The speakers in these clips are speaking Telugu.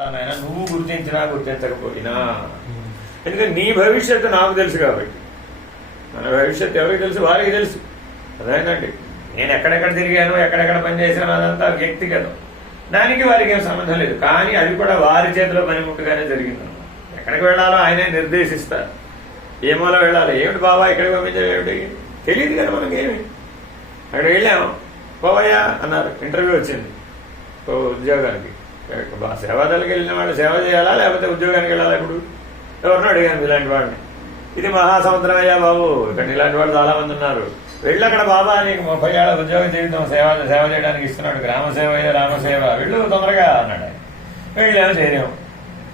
నాయన నువ్వు గుర్తించినా గుర్తించకపోయినా, ఎందుకంటే నీ భవిష్యత్తు నాకు తెలుసు కాబట్టి. మన భవిష్యత్తు ఎవరికి తెలుసు? వారికి తెలుసు. అదేనండి, నేను ఎక్కడెక్కడ తిరిగాను, ఎక్కడెక్కడ పనిచేసాను అదంతా వ్యక్తిగతం, దానికి వారికి ఏం సంబంధం లేదు. కానీ అది కూడా వారి చేతిలో పనిముట్టుగానే జరిగింది. ఎక్కడికి వెళ్ళాలో ఆయనే నిర్దేశిస్తారు. ఏమోలో వెళ్ళాలి, ఏమిటి బాబా ఇక్కడికి పంపించావు, ఏమిటి తెలియదు కదా మనకేమి. అక్కడికి వెళ్ళాము, పోవయ్యా అన్నారు, ఇంటర్వ్యూ వచ్చింది ఉద్యోగానికి. సేవాదాలకు వెళ్ళిన వాళ్ళు సేవ చేయాలా లేకపోతే ఉద్యోగానికి వెళ్ళాలా? ఇప్పుడు ఎవరినో అడిగాను ఇలాంటి వాడిని, ఇది మహాసముద్రం అయ్యా బాబు, ఇక్కడ ఇలాంటి వాళ్ళు చాలా మంది ఉన్నారు, వెళ్ళు అక్కడ బాబా నీకు 30 ఏళ్ళ ఉద్యోగ జీవితం సేవ చేయడానికి ఇస్తున్నాడు, గ్రామ సేవ అయ్యా రామసేవ, వెళ్ళు తొందరగా అన్నాడు ఆయన. వెళ్ళాము, చేరాము,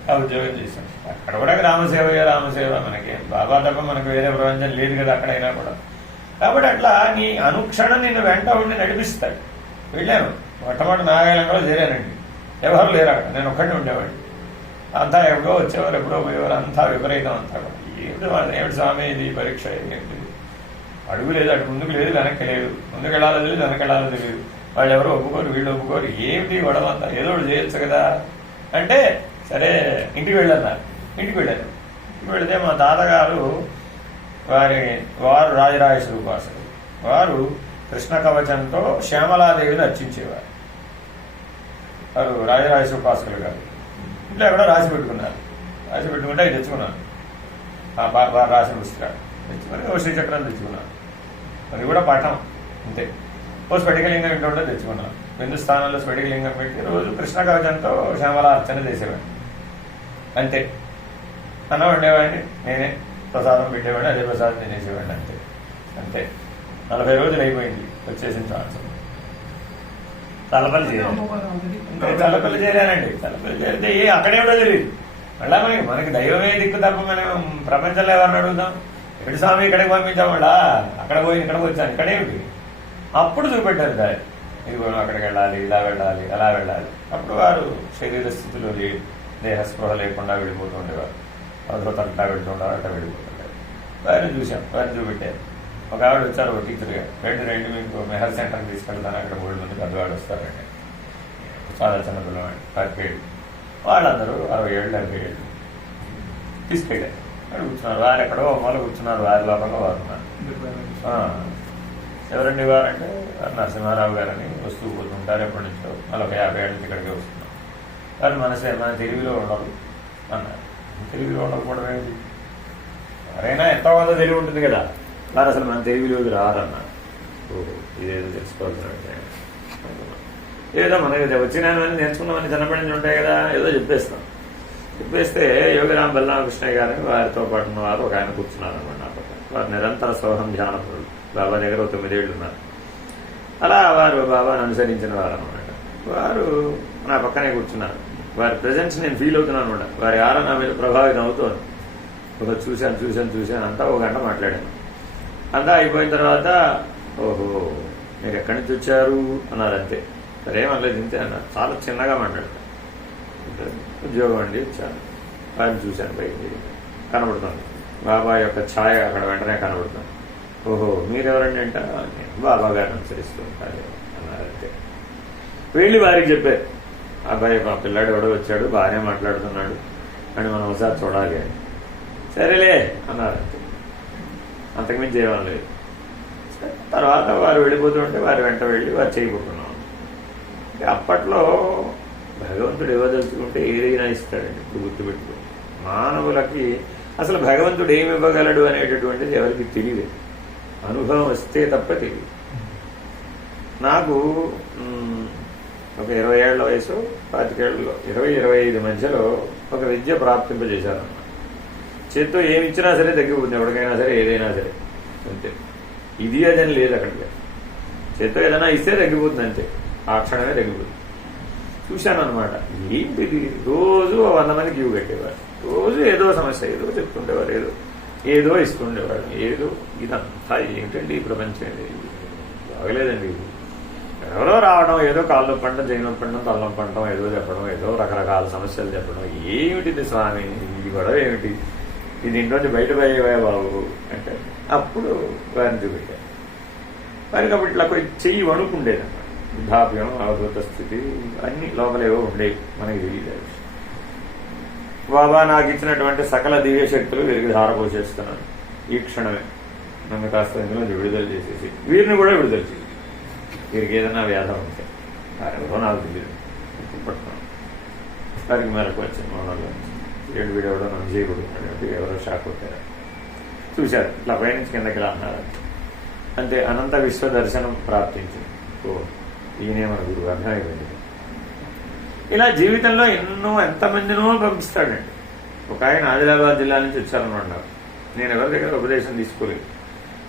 ఆ ఉద్యోగం చేశాం. అక్కడ కూడా గ్రామసేవ అయ్యా రామసేవ, మనకి బాబా తప్ప మనకు వేరే ప్రపంచం లేదు కదా అక్కడైనా కూడా. కాబట్టి అట్లా నీ అనుక్షణం నిన్ను వెంట ఉండి నడిపిస్తాడు. వెళ్ళాను, మొట్టమొదటి నాగాలంలో చేరానండి, ఎవరు లేరు అక్కడ, నేను ఒక్కడిని ఉండేవాడిని. అంతా ఎప్పుడో వచ్చేవారు, ఎప్పుడో పోయేవారు, అంతా విపరీతం అంతా కూడా. ఏమిటి స్వామి ఇది పరీక్ష, ఏంటి అడుగు లేదు, అటు ముందుకు లేదు వెనక్కి లేదు, ముందుకు వెళ్ళాలో తెలియదు వెనక్కి వెళ్ళాలో తెలియదు, వాళ్ళు ఎవరో ఒప్పుకోరు వీళ్ళు ఒప్పుకోరు, ఏమిటి గొడవ అంతా, ఏదో ఒకటి చేయొచ్చు కదా అంటే సరే ఇంటికి వెళ్ళన్నారు. ఇంటికి వెళ్ళాను. ఇంటికి వెళితే మా తాతగారు వారు రాజరాజేశ్వరి ఉపాసకులు, వారు కృష్ణ కవచంతో శ్యామలాదేవిని అర్చించేవారు. వారు రాజరాజేశ్వరి ఉపాసకులు గారు. ఇంట్లో ఎక్కడో రాసి పెట్టుకున్నారు. రాసి పెట్టుకుంటే అవి తెచ్చుకున్నాను, వారు రాసిన పుస్తకాలు తెచ్చుకొని ఓ శ్రీచక్రం తెచ్చుకున్నాను. అది కూడా పఠం అంతే. ఓ స్ఫటికలింగం ఇంట్లో ఉంటే తెచ్చుకున్నాను. బిందు స్థానంలో స్ఫటికలింగం పెట్టి రోజు కృష్ణ కవచంతో శ్యామల అర్చన చేసేవాడిని. అంతే. అన్నం ఉండేవాడిని, నేనే ప్రసాదం పెట్టేవాడిని, అదే ప్రసాదం తినేసేవాడిని. అంతే అంతే. 40 రోజులు అయిపోయింది, వచ్చేసిన ఛాన్స్. తలపల్లి చేరాను. తలపల్లి చేరానండి. తలపల్లి చేరితే అక్కడే కూడా తెలియదు. మళ్ళా మనకి దైవమే దిక్కు తప్ప మనం ప్రపంచంలో ఎవరిని అడుగుతాం? ఎక్కడి స్వామి ఇక్కడికి పంపించాం, మళ్ళా అక్కడ పోయి ఇక్కడికి వచ్చాను, ఇక్కడేమిటి? అప్పుడు చూపెట్టారు దారి, ఇదిగో అక్కడికి వెళ్ళాలి, ఇలా వెళ్ళాలి, అలా వెళ్ళాలి. అప్పుడు వారు శరీర స్థితిలో దేహస్పృహ లేకుండా వెళ్ళిపోతూ ఉండేవారు. అవసరం అట్లా వెళ్తుండారు, అట్లా వెళ్ళిపోతుంటారు. వారిని చూశాం, వారిని చూపెట్టారు. ఒక ఆవిడ వచ్చారు, ఒక టీచర్ గారు, రెండు మీకు మెహర్ సెంటర్కి తీసుకెళ్తాను, అక్కడ 3 మంది పెద్దవాళ్ళు వస్తారండి, చాలా చిన్న పిల్లవాడి 40 ఏళ్ళు, వాళ్ళందరూ 60 ఏళ్ళు 70 ఏళ్ళు తీసుకెళ్ళారు. అక్కడ కూర్చున్నారు. వారు ఎక్కడో మొదలు కూర్చున్నారు, వారి లోపల వారు ఉన్నారు. ఎవరండి వారంటే నరసింహారావు గారని వస్తూ పోతుంటారు ఎప్పటి నుంచో, మళ్ళీ ఒక 50 ఏళ్ళ నుంచి ఇక్కడికే వస్తున్నారు. వారు మన తెలుగులో ఉండరు అన్నారు. తెలుగులో ఉండకపోవడం ఏంటి? ఎవరైనా ఎంతో కొంత తెలివి ఉంటుంది కదా, వారు అసలు మన తెలుగులోకి రారన్నారు. ఓహో, ఇదేదో తెలుసుకోవాల్సిన ఏదో మనకి వచ్చినామని నేర్చుకున్నామని చిన్నప్పటి నుంచి ఉంటాయి కదా, ఏదో చెప్పేస్తే యోగిరామ్ బలరామకృష్ణయ్య గారిని వారితో పాటు ఉన్న వారు ఒక ఆయన కూర్చున్నారనమాట నా పక్కన. వారు నిరంతర సోహం ధ్యానపరులు, బాబా దగ్గర 9 ఏళ్ళు ఉన్నారు. అలా వారు బాబాను అనుసరించిన వారు అనమాట. వారు నా పక్కనే కూర్చున్నారు. వారి ప్రజెన్స్ నేను ఫీల్ అవుతున్నాను అనమాట. వారి ఆరా నా మీద ప్రభావితం అవుతోంది. ఒక చూశాను అంతా 1 గంట మాట్లాడాను. అంతా అయిపోయిన తర్వాత ఓహో మీరు ఎక్కడి నుంచి వచ్చారు అన్నారు. అంతే, సరేమనలేదు, ఇంతే అన్నారు. చాలా చిన్నగా మాట్లాడతాను. ఉద్యోగం అండి వచ్చాను. వారిని చూశాను, బయటికి కనబడుతుంది బాబా యొక్క ఛాయ అక్కడ వెంటనే కనబడుతుంది. ఓహో మీరెవరండి అంటే నేను బాబా గారిని అనుసరిస్తూ ఉంటాను అన్నారు. అంతే. వెళ్ళి వారికి చెప్పారు, అబ్బాయి మా పిల్లాడు ఎవడో వచ్చాడు, బాగానే మాట్లాడుతున్నాడు అని మనం ఒకసారి చూడాలి అని. సరేలే అన్నారు. అంతే, అంతకుమించి ఏమనలేదు. తర్వాత వారు వెళ్ళిపోతుంటే వారి వెంట వెళ్ళి వారు చేయబోతున్నాం. అప్పట్లో భగవంతుడు ఇవ్వదలుచుకుంటే ఏదైనా ఇస్తాడండి. ఇప్పుడు గుర్తుపెట్టుకో, మానవులకి అసలు భగవంతుడు ఏమి ఇవ్వగలడు అనేటటువంటిది ఎవరికి తెలియదు. అనుభవం వస్తే తప్ప తెలియదు. నాకు ఒక 20 ఏళ్ల వయసు, 25 ఏళ్ళలో 20-25 మధ్యలో ఒక విద్య ప్రాప్తింపజేశారన్నమాట. చేత్తో ఏమి ఇచ్చినా సరే తగ్గిపోతుంది, ఎవరికైనా సరే ఏదైనా సరే. అంతే, ఇది అదని లేదు. అక్కడికి చేత్తో ఏదైనా ఇస్తే తగ్గిపోతుంది, అంతే, ఆ క్షణమే తగ్గిపోతుంది. చూశాను అనమాట. ఏంటిది, రోజు 100 మంది క్యూ కట్టేవారు, రోజు ఏదో సమస్య, ఏదో చెప్తుండేవారు, ఏదో ఇస్తుండేవారు, ఏదో. ఇదంతా ఏంటండి ఈ ప్రపంచం, బాగలేదండి. ఎవరో రావడం, ఏదో కాళ్ళు నొప్పండం, చేయి నొప్పండం, తల నొప్పండం, ఏదో చెప్పడం, ఏదో రకరకాల సమస్యలు చెప్పడం. ఏమిటిది స్వామి, ఇది గొడవ ఏమిటి, ఇది ఇంట్లోంచి బయటపోయేవా బాబు అంటే అప్పుడు వారిని చూపెట్టారు. వారికి అప్పుడు ఇట్లా చెయ్యి వణుకుండేదన్నమాట. వృద్ధాప్యం, అవధూత స్థితి అన్ని లోపలేవో ఉండేవి, మనకి తెలియదు. బాబా నాకు ఇచ్చినటువంటి సకల దివ్య శక్తులు వీరికి ధారపోసేస్తున్నాను ఈ క్షణమే. నన్ను కాస్త ఇందులో విడుదల చేసేసి వీరిని కూడా విడుదల చేసి, వీరికి ఏదైనా వ్యాధం ఉంటే ఎవరో నాకు తెలియదు పట్టుకున్నాను. వారికి మేరకు వచ్చింది మౌనంలో ఏడు వీడెవడో నన్ను చేయకూడదు అంటే ఎవరో షాక్ కొట్టారు. చూశారు ఇట్లా పైనుంచి కిందకి ఇలా అన్నారు. అంతే అనంత విశ్వ దర్శనం ప్రాప్తించింది. ఓ ఈయనే మన గురువు అర్థమైపోయింది. ఇలా జీవితంలో ఎంతమందినో పంపిస్తాడండి. ఒక ఆయన ఆదిలాబాద్ జిల్లా నుంచి వచ్చారన్నమాట. నేను ఎవరి దగ్గర ఉపదేశం తీసుకోలేదు.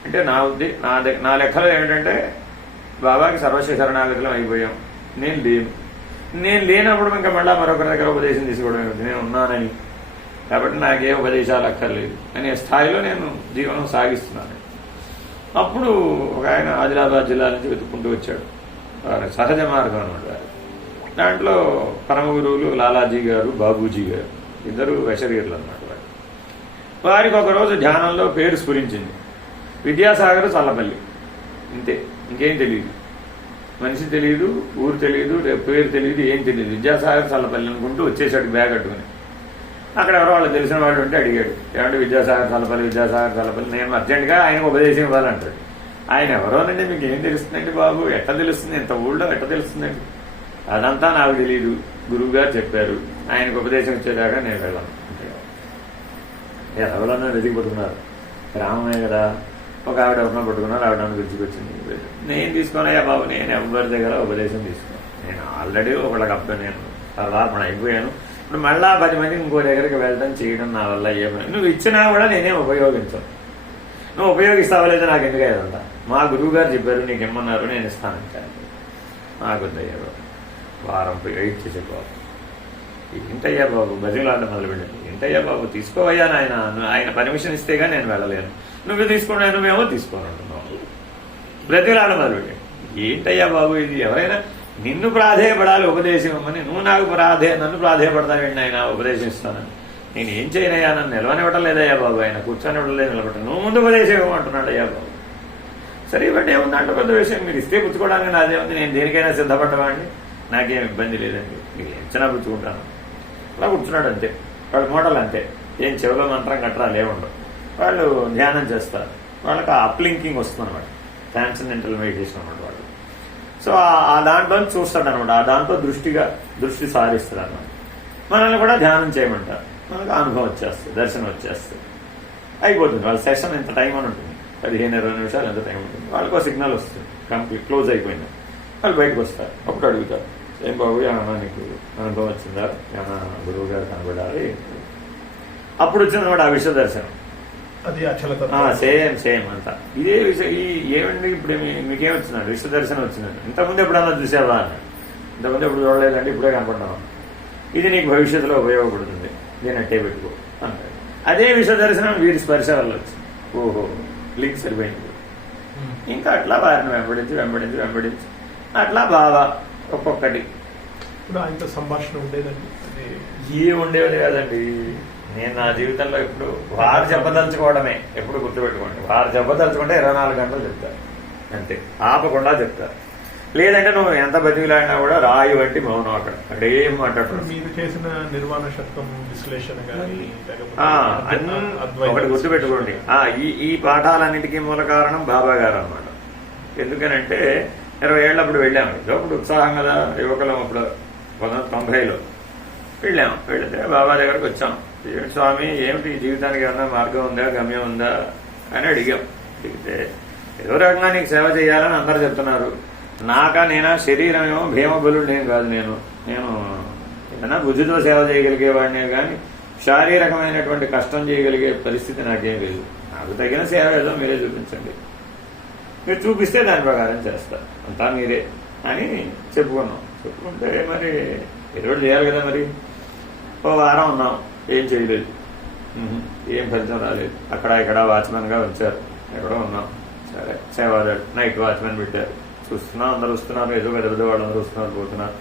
అంటే నా లెక్కలో ఏమిటంటే బాబాకి సర్వశరణాగతిలో అయిపోయాం. నేను లేనప్పుడు ఇంకా మళ్ళీ మరొకరి దగ్గర ఉపదేశం తీసుకోవడం ఏమిటి, నేను ఉన్నానని, కాబట్టి నాకే ఉపదేశాలు అక్కర్లేదు అనే స్థాయిలో నేను జీవనం సాగిస్తున్నాను. అప్పుడు ఒక ఆయన ఆదిలాబాద్ జిల్లా నుంచి వెతుక్కుంటూ వచ్చాడు. సహజ మార్గం అన్నమాట. దాంట్లో పరమ గురువులు లాలాజీ గారు, బాబూజీ గారు, ఇద్దరు వెషరీర్లు అన్నమాట. వారికి ఒకరోజు ధ్యానంలో పేరు స్ఫురించింది, విద్యాసాగర్ చల్లపల్లి. ఇంతే, ఇంకేం తెలియదు. మనిషి తెలియదు, ఊరు తెలియదు, పేరు తెలియదు, ఏం తెలియదు. విద్యాసాగర్ చల్లపల్లి అనుకుంటూ వచ్చేసాడు బ్యాగ్ కట్టుకుని. అక్కడ ఎవరో వాళ్ళు తెలిసిన వాళ్ళు ఉంటే అడిగాడు, ఏమంటే విద్యాసాగర్ చల్లపల్లి. నేను అర్జెంట్గా ఆయనకు ఉపదేశం ఇవ్వాలంటాడు. ఆయన ఎవరోనండి, మీకు ఏం తెలుస్తుందండి బాబు, ఎట్లా తెలుస్తుంది, ఇంత ఊళ్ళో ఎట్లా తెలుస్తుందండి? అదంతా నాకు తెలియదు, గురువు గారు చెప్పారు, ఆయనకు ఉపదేశం ఇచ్చేదాకా నేను వెళ్ళాను. ఎవరన్నా వెతికి పట్టుకున్నారు, గ్రామమే కదా. ఒక ఆవిడ ఎవరినో పట్టుకున్నారు, ఆవిడ నన్ను గుర్తుకొచ్చింది. నేను తీసుకోనయ్యా బాబు, నేను ఎవరి దగ్గర ఉపదేశం తీసుకున్నాను. నేను ఆల్రెడీ ఒకళ్ళకి అప్పుడు నేను సర్వార్పణ అయిపోయాను. ఇప్పుడు మళ్ళా 10 మందికి ఇంకో దగ్గరికి వెళ్ళడం చేయడం నా వల్ల ఏమని. నువ్వు ఇచ్చినా కూడా నేనేం ఉపయోగించను. నువ్వు ఉపయోగిస్తావా లేదా నాకు ఎందుకు అయ్యేదంతా. మా గురువు గారు చెప్పారు, నీకు ఇమ్మన్నారు, నేను ఇస్తానంటాను. నాకు వద్దయ్యా బాబు, వారం వెయిట్ చేసే బాబు, ఏంటయ్యా బాబు బదిలాట మొదలుపెట్టింది. ఏంటయ్యా బాబు తీసుకోవయ్యా నాయన, ఆయన పర్మిషన్ ఇస్తేగా నేను వెళ్ళలేను. నువ్వు తీసుకున్నా, నువ్వేమో తీసుకోనంటున్నావు. బ్రతిలాడ మొదలుపెట్టి, ఏంటయ్యా బాబు ఇది, ఎవరైనా నిన్ను ప్రాధేయపడాలి ఉపదేశం ఇవ్వమని, నువ్వు నాకు నన్ను ప్రాధేయపడతావేంటి ఆయన ఉపదేశం ఇస్తానని. నేను ఏం చేయనయ్యా, నన్ను నిలవనివ్వటం లేదయ్యా బాబు, ఆయన కూర్చొని ఇవ్వలేదు, నిలబెట్ట, నువ్వు ముందు ఉపదేశం ఇవ్వమంటున్నాడు అయ్యా బాబు. సరే ఇవ్వండి, ఏముందంటే పెద్ద విషయం, మీరు ఇస్తే పుచ్చుకోవడానికి నాదే ఉంది, నేను దేనికైనా సిద్ధపడ్డవాడిని, నాకేం ఇబ్బంది లేదండి, మీరు ఎంచినా పుచ్చుకుంటాను. అలా కూర్చున్నాడు అంతే. వాళ్ళ మోడల్ అంతే, ఏం చెవిలో మంత్రం కట్టరా లేవుండవు. వాళ్ళు ధ్యానం చేస్తారు, వాళ్ళకి ఆ అప్లింకింగ్ వస్తుంది అనమాట, ట్రాన్సెండెంటల్ మెడిటేషన్ అనమాట వాళ్ళు. సో ఆ దాంట్లో చూస్తాడు అనమాట, ఆ దాంట్లో దృష్టి సారిస్తాడు అనమాట. మనల్ని కూడా ధ్యానం చేయమంటారు, మనకు అనుభవం వచ్చేస్తుంది, దర్శనం వచ్చేస్తుంది, అయిపోతుంది. వాళ్ళ సెషన్ ఎంత టైం అని ఉంటుంది, 15-20 నిమిషాలు ఎంత టైం ఉంటుంది. వాళ్ళకు సిగ్నల్ వస్తుంది, కంప్లీట్ క్లోజ్ అయిపోయింది. వాళ్ళు బయటకు వస్తారు, అప్పుడు అడుగుతారు, ఏం బాబు ఏమన్నా నీకు అనుభవం వచ్చిందా, ఏమన్నా గురువు గారు కనబడాలి. అప్పుడు వచ్చిందన్నమాట ఆ విశ్వ దర్శనం. సేమ్ అంతా ఇదే విషయం. ఏమండి ఇప్పుడు మీకేం వచ్చినాడు, విశ్వ దర్శనం వచ్చిందండి, ఇంతకుముందు ఎప్పుడన్నా చూసావా అన్నాడు. ఇంతకుముందు ఎప్పుడు చూడలేదండి, ఇప్పుడే కనపడ్డాను. ఇది నీకు భవిష్యత్తులో ఉపయోగపడుతుంది, నేను అట్టే పెట్టుకో అన్నాడు. అదే విశ్వ దర్శనం వీరి స్పర్శ వల్ల వచ్చింది. ఓహో, లింక్ సరిపోయింది. ఇంకా అట్లా వారిని వెంబడించి అట్లా బాగా ఒక్కొక్కటి సంభాషణ ఉండేదండి. ఉండేది కాదండి. నేను నా జీవితంలో ఎప్పుడు వారు చెప్పదలుచుకోవడమే, ఎప్పుడు గుర్తుపెట్టుకోండి. వారు చెప్పదలుచుకుంటే 24 గంటలు చెప్తారు అంతే, ఆపకుండా చెప్తారు. లేదంటే నువ్వు ఎంత బతికిలాడినా కూడా రాయి వంటి మౌనం అక్కడ అంటే ఏం మాట్లాడుతున్నావు. మీరు చేసిన నిర్వాణ శతకం విశ్లేషణ ఒకటి గుర్తుపెట్టుకోండి. ఈ పాఠాలన్నిటికీ మూల కారణం బాబా గారు అన్నమాట. ఎందుకనంటే 20 ఏళ్ళప్పుడు వెళ్ళాము, అప్పుడు ఉత్సాహం కదా యువకులం. అప్పుడు 1990లో వెళితే బాబా దగ్గరకు వచ్చాం. స్వామి ఏమిటి జీవితానికి ఏమన్నా మార్గం ఉందా, గమ్యం ఉందా అని అడిగాం. అడిగితే ఏదో రకంగా నీకు సేవ చేయాలని అందరూ చెప్తున్నారు. నేనా శరీరం ఏమో భీమబలుడు ఏం కాదు. నేను ఏదైనా బుద్ధితో సేవ చేయగలిగేవాడినే కానీ శారీరకమైనటువంటి కష్టం చేయగలిగే పరిస్థితి నాకేం లేదు. నాకు తగిన సేవ ఏదో మీరే చూపించండి, మీరు చూపిస్తే దాని ప్రకారం చేస్తా, అంతా మీరే అని చెప్పుకుంటే మరి ఏదో చేయాలి కదా. మరి ఓ వారం ఉన్నాం, ఏం చేయలేదు, ఏం ఫలితం రాలేదు. అక్కడ ఇక్కడ వాచ్మెన్గా వచ్చారు, ఎక్కడో ఉన్నాం. సరే సేవాదాడు నైట్ వాచ్మెన్ పెట్టారు, చూస్తున్నాం, అందరూ వస్తున్నారు, ఏదో పెద్ద వాళ్ళు అందరూ వస్తున్నారు, పోతున్నారు,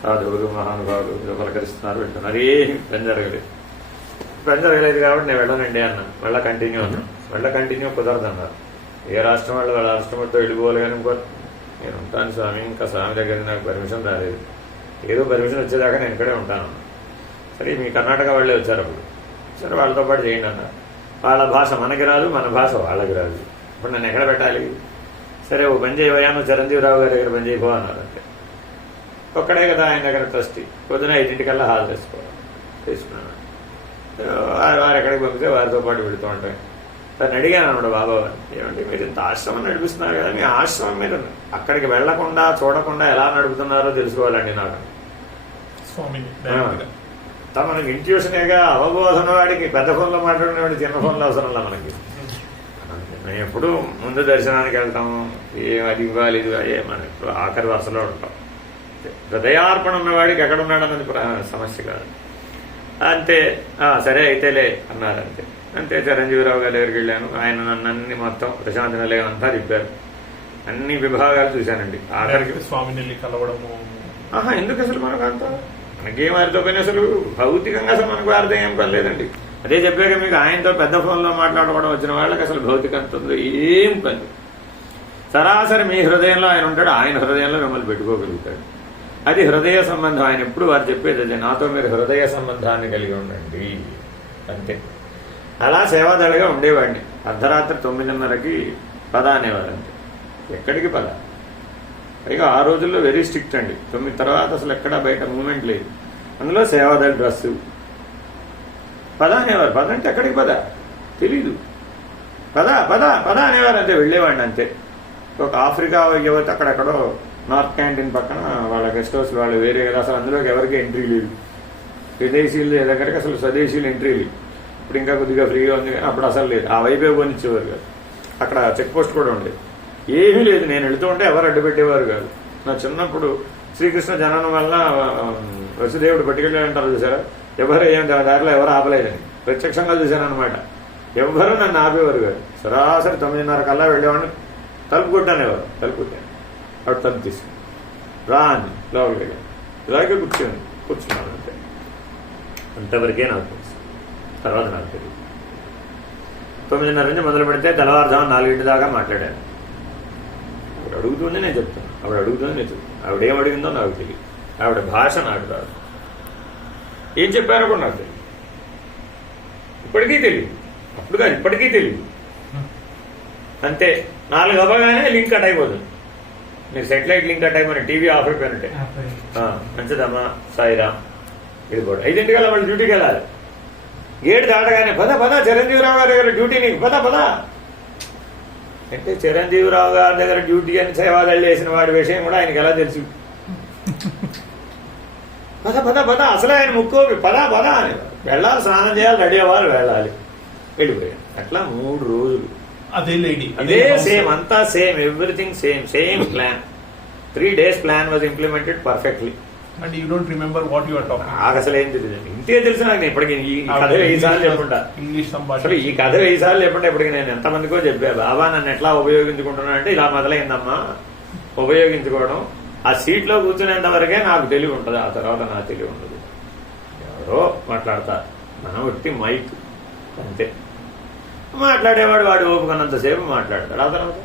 సాధువులు మహానుభావులు ఏదో పలకరిస్తున్నారు, వెళ్తున్నారు. ఏం పని జరగలేదు కాబట్టి నేను వెళ్ళనండి అన్నాను. మళ్ళీ కంటిన్యూ అన్నాను. మళ్ళీ కంటిన్యూ కుదరదు అన్నారు. ఏ రాష్ట్రం వాళ్ళు వాళ్ళ రాష్ట్రంతో వెళ్ళిపోవాలి కానీ నేను ఉంటాను స్వామి, ఇంకా స్వామి దగ్గర నాకు పర్మిషన్ రాలేదు, ఏదో పర్మిషన్ వచ్చేదాకా నేను ఇక్కడే ఉంటాను. సరే మీ కర్ణాటక వాళ్ళే వచ్చారు అప్పుడు, సరే వాళ్ళతో పాటు చేయండి అన్నారు. వాళ్ళ భాష మనకి రాదు, మన భాష వాళ్ళకి రాదు. ఇప్పుడు నన్ను ఎక్కడ పెట్టాలి? సరే ఓ పని చేయబోయా, నువ్వు చిరంజీవిరావు గారి దగ్గర పని చేయబో అన్నారు. అంటే ఒక్కడే కదా ఆయన దగ్గర ట్రస్టీ, పొద్దున 5 హాల్ తీసుకున్నాను. వారు ఎక్కడికి పంపితే వారితో పాటు వెళుతూ ఉంటాయి. తను అడిగాను అన్నాడు, బాబా ఏమంటే మీరు ఇంత ఆశ్రమం నడిపిస్తున్నారు కదా, మీ ఆశ్రమం మీరు అక్కడికి వెళ్లకుండా చూడకుండా ఎలా నడుపుతున్నారో తెలుసుకోవాలండి నాకు. మనకి ఇంట్యూషనేగా అవబోధన వాడికి పెద్ద ఫోన్లో మాట్లాడినవాడికి చిన్న ఫోన్లో అవసరంలా మనకి. మేము ఎప్పుడు ముందు దర్శనానికి వెళ్తాము, అది ఇవ్వాలి ఇది మన ఇప్పుడు ఆఖరి వరుసలో ఉంటాం. హృదయార్పణ ఉన్నవాడికి ఎక్కడున్నాడన్నది సమస్య కాదు. అంతే సరే అయితేలే అన్నారు. అంతే అంతే చిరంజీవిరావు గారి దగ్గరికి వెళ్ళాను. ఆయన నన్ను అన్ని మొత్తం ప్రశాంతి నిలయం అంతా తిప్పారు. అన్ని విభాగాలు చూశానండి. ఆఖరికి స్వామిని కలవడము ఎందుకు అసలు మనకు అంత మనకేం వారితో పని, అసలు భౌతికంగా అసలు మనకు వారితో ఏం పని లేదండి. అదే చెప్పాక మీకు ఆయనతో పెద్ద ఫోన్లో మాట్లాడుకోవడం వచ్చిన వాళ్ళకి అసలు భౌతికంతో ఏం పని. సరాసరి మీ హృదయంలో ఆయన ఉంటాడు, ఆయన హృదయంలో మిమ్మల్ని పెట్టుకోగలుగుతాడు. అది హృదయ సంబంధం. ఆయన ఎప్పుడు వారు చెప్పేది అదే, నాతో మీరు హృదయ సంబంధాన్ని కలిగి ఉండండి అంతే. అలా సేవాదళగా ఉండేవాడిని. అర్ధరాత్రి 9:30కి పద అనేవారు. అంతే, ఎక్కడికి పద. పైగా ఆ రోజుల్లో వెరీ స్ట్రిక్ట్ అండి. 9 తర్వాత అసలు ఎక్కడా బయట మూమెంట్ లేదు. అందులో సేవాదళ డ్రస్సు. పద అనేవారు. పద అంటే ఎక్కడికి పద తెలీదు. పద పద పద అనేవారు. అంతే, వెళ్ళేవాడిని అంతే. ఒక ఆఫ్రికా యువత అక్కడెక్కడో నార్త్ క్యాంటీన్ పక్కన వాళ్ళ గెస్ట్ హౌస్ వాళ్ళు వేరే కదా, అసలు అందులోకి ఎవరికి ఎంట్రీ లేదు. విదేశీయుల దగ్గరికి అసలు స్వదేశీయులు ఎంట్రీ లేదు. ఇప్పుడు ఇంకా కొద్దిగా ఫ్రీగా ఉంది, కానీ అప్పుడు అసలు లేదు. ఆ వైపే పోనిచ్చేవారు కాదు. అక్కడ చెక్ పోస్ట్ కూడా ఉండేది. ఏమీ లేదు. నేను వెళుతూ ఉంటే ఎవరు అడ్డుపెట్టేవారు కాదు. నా చిన్నప్పుడు శ్రీకృష్ణ జననం వల్ల వసుదేవుడు పట్టుకెళ్ళారంటారు చూసారా, ఎవరు ఏం దారిలో ఎవరు ఆపలేదని ప్రత్యక్షంగా చూశాను అనమాట. ఎవరు నన్ను ఆపేవారు కాదు. సరాసరి 9:30 కల్లా వెళ్ళేవాడిని. తలుపు కొట్టానేవారు. తలుపు కొట్టాను, అప్పుడు తలుపు తీసుకుని రా అని లోపలికి వెళ్ళాను. ఇలాగే కూర్చున్నాను అంతే. అంతవరకే నాకు తెలుసు. తర్వాత నాకు తెలియదు. 9:30 నుంచి మొదలు పెడితే తెల్లవారుజాము 4 దాకా మాట్లాడాను. ఆవిడ అడుగుతుంది, నేను చెప్తాను. ఆవిడ అడుగుతుంది, నేను చెప్తాను. ఆవిడ ఏం అడిగిందో నాకు తెలియదు. ఆవిడ భాష నాకు రాదు. ఏం చెప్పారో కూడా నాకు తెలియదు. ఇప్పటికీ తెలియదు. అప్పుడు కాదు, ఇప్పటికీ తెలియదు. అంతే. 4 అవ్వగానే లింక్ కట్ అయిపోతుంది. మీరు సెటిలైట్ లింక్ కట్ అయిపోయిన టీవీ ఆఫ్ అయిపోయినట్టే. మంచిదమ్మా సాయిరామ్ వెళ్ళిపోవడం. 5 వాళ్ళు డ్యూటీకి వెళ్ళాలి. గేట్ దాటగానే పద పద చిరంజీవిరావు గారి దగ్గర డ్యూటీ నీకు పద పద అంటే, చిరంజీవిరావు గారి దగ్గర డ్యూటీ అని సేవాదళ్ళు వేసిన వాడి విషయం కూడా ఆయనకి ఎలా తెలుసు? పద పద పద అసలే ఆయన ముక్కోవి పద పద అని వెళ్ళాలి, స్నానం చేయాలి, రెడీ అవ్వాలి, వెళ్ళాలి, వెళ్ళిపోయాను. అట్లా 3 రోజులు అదే లేడీ, అదే సేమ్, అంతా same, everything same plan. 3 days plan was implemented perfectly. And you don't remember what you are talking. నాకు అసలు ఏం తెలియదు. ఇంతే తెలుసు నాకు. ఇప్పటికి ఈ కథ 1000 సార్లు చెప్పుంటా. ఇంగ్లీష్ సంభాషణ. అసలు ఈ కథ 1000 సార్లు చెప్పుంటా. ఇప్పటికి నేను ఎంతమందికో చెప్పా, బాబా నన్ను ఎట్లా ఉపయోగించుకుంటున్నా అంటే ఇలా మొదలైందమ్మా ఉపయోగించుకోవడం. ఆ సీట్లో కూర్చునేంత వరకే నాకు తెలివి ఉంటుంది. ఆ తర్వాత నాకు తెలివి ఉండదు. ఎవరో మాట్లాడతారు, మనం ఒట్టి మైక్ అంతే. మాట్లాడేవాడు వాడు ఓపుకున్నంతసేపు మాట్లాడతాడు. ఆ తర్వాత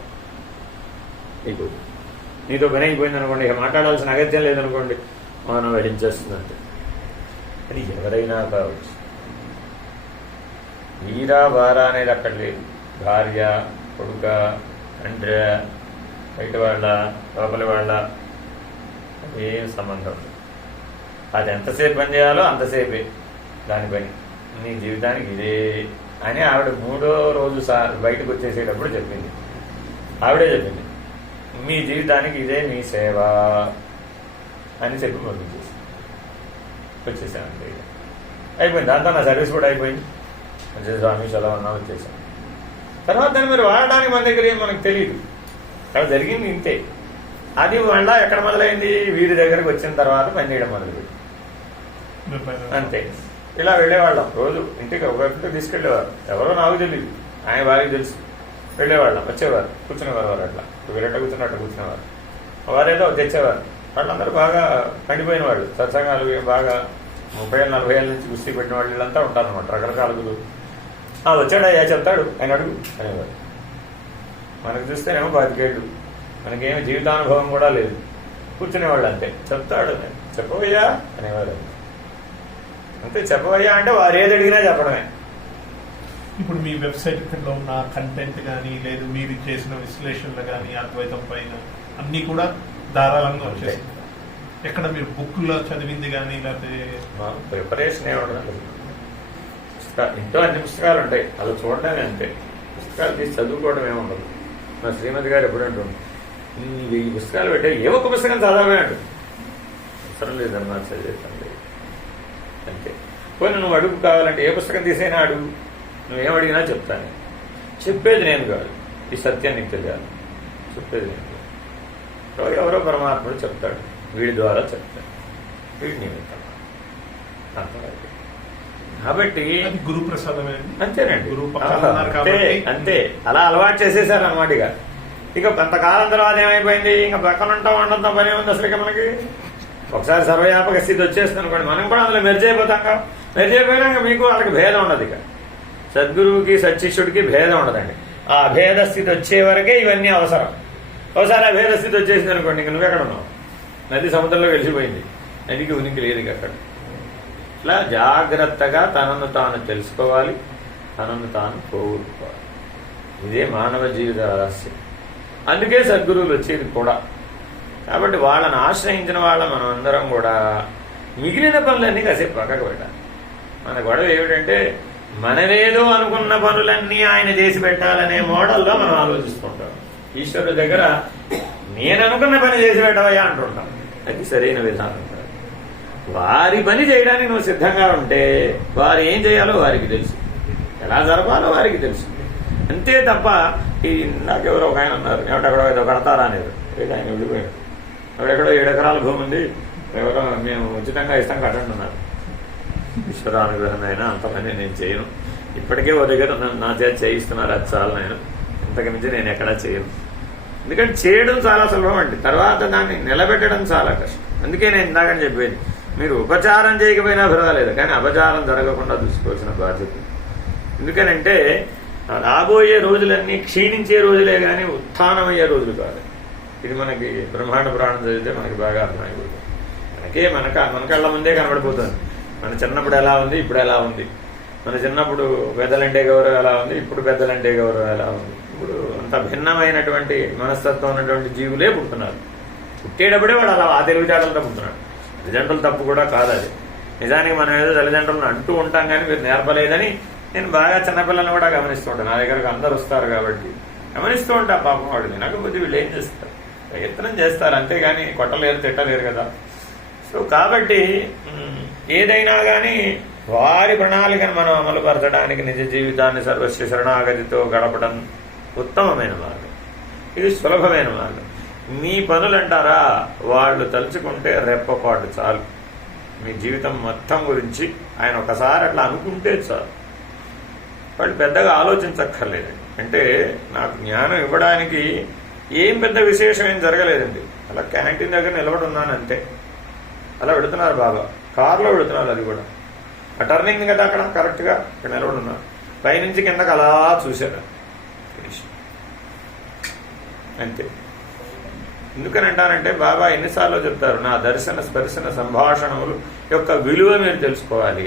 నీతో పని అయిపోయింది అనుకోండి, ఇక మాట్లాడాల్సిన అగత్యం లేదనుకోండి, మౌనం వహించేస్తుందంటే. అది ఎవరైనా కావచ్చు. వీరా బారా అనేది అక్కడ లేదు. భార్య, కొడుక, తండ్రి, బయట వాళ్ళ, లోపలి వాళ్ళ ఏం సంబంధం. అది ఎంతసేపు పని చేయాలో అంతసేపే దాని పని. నీ జీవితానికి ఇదే అని ఆవిడ 3వ రోజు బయటకు వచ్చేసేటప్పుడు చెప్పింది. ఆవిడే చెప్పింది, మీ జీవితానికి ఇదే మీ సేవ అని చెప్పి పంపించేసి వచ్చేసాను. అంతే, అయిపోయింది. దాంతో నా సర్వీస్ కూడా అయిపోయింది. మంచి స్వామి సెలవు అన్నా వచ్చేసాను. తర్వాత దాన్ని మీరు వాడడానికి మన దగ్గర ఏం మనకు తెలియదు. అక్కడ జరిగింది ఇంతే. అది మళ్ళా ఎక్కడ మొదలైంది? వీరి దగ్గరకు వచ్చిన తర్వాత పని చేయడం మొదలుపెట్టి అంతే. ఇలా వెళ్ళేవాళ్ళం. రోజు ఇంటికి ఒకరికి తీసుకెళ్ళేవారు. ఎవరో నాకు తెలియదు, ఆయన వారికి తెలుసు. వెళ్ళేవాళ్ళం, వచ్చేవారు, కూర్చునేవారు. వారు అట్లా వీరట్ట కూర్చున్నట్టు కూర్చునేవారు. వారేదో తెచ్చేవారు. వాళ్ళందరూ బాగా పండిపోయిన వాళ్ళు, సత్సంగాలు బాగా 30-40 ఏళ్ళ నుంచి కుస్తీ పెట్టిన వాళ్ళు వీళ్ళంతా ఉంటారన్నమాట. రకరకాలుగులు. వచ్చాడయ్యా చెప్తాడు, ఆయన అడుగు అనేవారు. మనకు చూస్తేనేమో 25 ఏళ్ళు, మనకేమి జీవితానుభవం కూడా లేదు. కూర్చునేవాళ్ళు అంతే. చెప్తాడు, చెప్పవయ్యా అనేవారు. అంతే. చెప్పవయ్యా అంటే వారు ఏది అడిగినా చెప్పడమే. ఇప్పుడు మీ వెబ్సైట్ లో ఉన్న కంటెంట్ కానీ లేదు మీరు చేసిన విశ్లేషణలు కానీ అద్వైతం పైన అన్ని కూడా ధారాళంగా వచ్చేసింది. ఎక్కడ మీరు బుక్ లో చదివింది కానీ లేకపోతే ప్రిపరేషన్ ఏముండదు. ఇంట్లో అన్ని పుస్తకాలు ఉంటాయి, అలా చూడడమే అంతే. పుస్తకాలు తీసి చదువుకోవడం ఏముండదు. మా శ్రీమతి గారు ఎప్పుడు అంటుంది, ఈ పుస్తకాలు పెట్టే ఏ ఒక్క పుస్తకం చదవమే అంటు. అవసరం లేదమ్మా, చదివేస్తాను అంతే. పోయి నువ్వు అడుగు కావాలంటే ఏ పుస్తకం తీసైనా అడుగు, నువ్వేం అడిగినా చెప్తాను. చెప్పేది నేను కాదు, ఈ సత్యం నీకు తెలియాలి. చెప్పేది నేను కాదు. ఎవరో పరమాత్ముడు చెప్తాడు, వీడి ద్వారా చెప్తాడు, వీడి నిమిత్తం. అర్థమైంది. కాబట్టి గురు ప్రసాదమే అంతేనండి. అంతే అంతే. అలా అలవాటు చేసేసారు అనమాట. ఇక కొంతకాలం తర్వాత ఏమైపోయింది, ఇంకా పక్కన ఉంటాం వండంతా పని ఉంది. అసలు ఇక మనకి ఒకసారి సర్వవ్యాపక స్థితి వచ్చేస్తుంది అనుకోండి, మనం కూడా అందులో మెరిజైపోతాం. మెరిజైపోయినాక మీకు వాళ్ళకి భేదం ఉండదు. ఇక సద్గురువుకి సత్శిష్యుడికి భేదం ఉండదండి. ఆ భేద స్థితి వచ్చే వరకే ఇవన్నీ అవసరం. ఒకసారి ఆ భేద స్థితి వచ్చేసింది అనుకోండి, ఇంక నువ్వెక్కడ ఉన్నావు? నది సముద్రంలో వెలిసిపోయింది, నదికి ఉనికి లేదు అక్కడ. ఇట్లా జాగ్రత్తగా తనను తాను తెలుసుకోవాలి, తనను తాను పోగొట్టుకోవాలి. ఇదే మానవ జీవిత రహస్యం. అందుకే సద్గురువులు వచ్చేది కూడా. కాబట్టి వాళ్ళని ఆశ్రయించిన వాళ్ళ మనం అందరం కూడా మిగిలిన పనులన్నీ కాసేపు పక్కకు పెట్టాలి. మన గొడవ ఏమిటంటే, మనమేదో అనుకున్న పనులన్నీ ఆయన చేసి పెట్టాలనే మోడల్లో మనం ఆలోచిస్తుంటాం. ఈశ్వరుడి దగ్గర నేను అనుకున్న పని చేసి పెట్టవయ్యా అంటుంటాం. అది సరైన విధానం. వారి పని చేయడానికి నువ్వు సిద్ధంగా ఉంటే వారు ఏం చేయాలో వారికి తెలుసు, ఎలా జరపాలో వారికి తెలుసు. అంతే తప్ప ఈ నాకెవరో ఒక ఆయన ఉన్నారు, ఏమిటెక్కడో ఏదో కడతారా అనేది. ఆయన వెళ్ళిపోయాడు. అక్కడెక్కడో 7 ఎకరాల భూమి ఉంది, ఎవరో మేము ఉచితంగా ఇస్తాం కట్టండి ఉన్నారు. ఈశ్వరానుగ్రహం అయినా అంత పని నేను చేయను. ఇప్పటికే ఓ దగ్గర నా చేత చేయిస్తున్నారు, అది చాలు. నేను ఇంతకు మించి నేను ఎక్కడా చేయను. ఎందుకంటే చేయడం చాలా సులభం అండి, తర్వాత దాన్ని నిలబెట్టడం చాలా కష్టం. అందుకే నేను ఇందాకని చెప్పేది, మీరు ఉపచారం చేయకపోయినా పర్వాలేదు, కానీ అపచారం జరగకుండా చూసుకోవాల్సిన బాధ్యత. ఎందుకనంటే రాబోయే రోజులన్నీ క్షీణించే రోజులే కానీ ఉత్థానమయ్యే రోజులు కాదు. ఇది మనకి బ్రహ్మాండ పురాణం చదివితే మనకి బాగా అర్థమైపోతుంది. మన కళ్ళ ముందే కనబడిపోతుంది. మన చిన్నప్పుడు ఎలా ఉంది, ఇప్పుడు ఎలా ఉంది. మన చిన్నప్పుడు పెద్దలంటే గౌరవం ఎలా ఉంది, ఇప్పుడు పెద్దలంటే గౌరవం ఎలా ఉంది. ఇప్పుడు అంత భిన్నమైనటువంటి మనస్తత్వం ఉన్నటువంటి జీవులే పుడుతున్నారు. పుట్టేటప్పుడే వాడు అలా ఆ తెలివితేటలతో పుడుతున్నాడు. తల్లిదండ్రుల తప్పు కూడా కాదు అది. నిజానికి మనం ఏదో తల్లిదండ్రులను అంటూ ఉంటాం, కానీ మీరు నేర్పలేదని నేను బాగా చిన్నపిల్లలను కూడా గమనిస్తూ ఉంటాను. నా దగ్గరకు అందరు వస్తారు కాబట్టి గమనిస్తూ ఉంటా. పాపం వాడు వినకపోతే వీళ్ళు ఏం చేస్తారు, ప్రయత్నం చేస్తారు, అంతేగాని కొట్టలేరు తిట్టలేరు కదా. సో కాబట్టి ఏదైనా కానీ వారి ప్రణాళికను మనం అమలుపరచడానికి నిజ జీవితాన్ని సర్వస్వ శరణాగతితో గడపడం ఉత్తమమైన మార్గం. ఇది సులభమైన మార్గం. మీ పనులంటారా, వాళ్ళు తలుచుకుంటే రెప్పపాటు చాలు. మీ జీవితం మొత్తం గురించి ఆయన ఒకసారి అట్లా అనుకుంటే చాలు. వాళ్ళు పెద్దగా ఆలోచించక్కర్లేదండి. అంటే నాకు జ్ఞానం ఇవ్వడానికి ఏం పెద్ద విశేషం ఏం జరగలేదండి. అలా క్యాంటీన్ దగ్గర నిలబడి ఉన్నాను అంతే. అలా వెళుతున్నారు బాబా, కారులో వెళుతున్నారు, అది కూడా ఆ టర్నింగ్ కదా అక్కడ కరెక్ట్గా ఇక్కడ నిలబడి ఉన్నారు. పైనుంచి కిందకు అలా చూశారు, అంతే. ఎందుకని అంటానంటే బాబా ఎన్నిసార్లు చెప్తారు, నా దర్శన స్పర్శన సంభాషణములు యొక్క విలువ మీరు తెలుసుకోవాలి.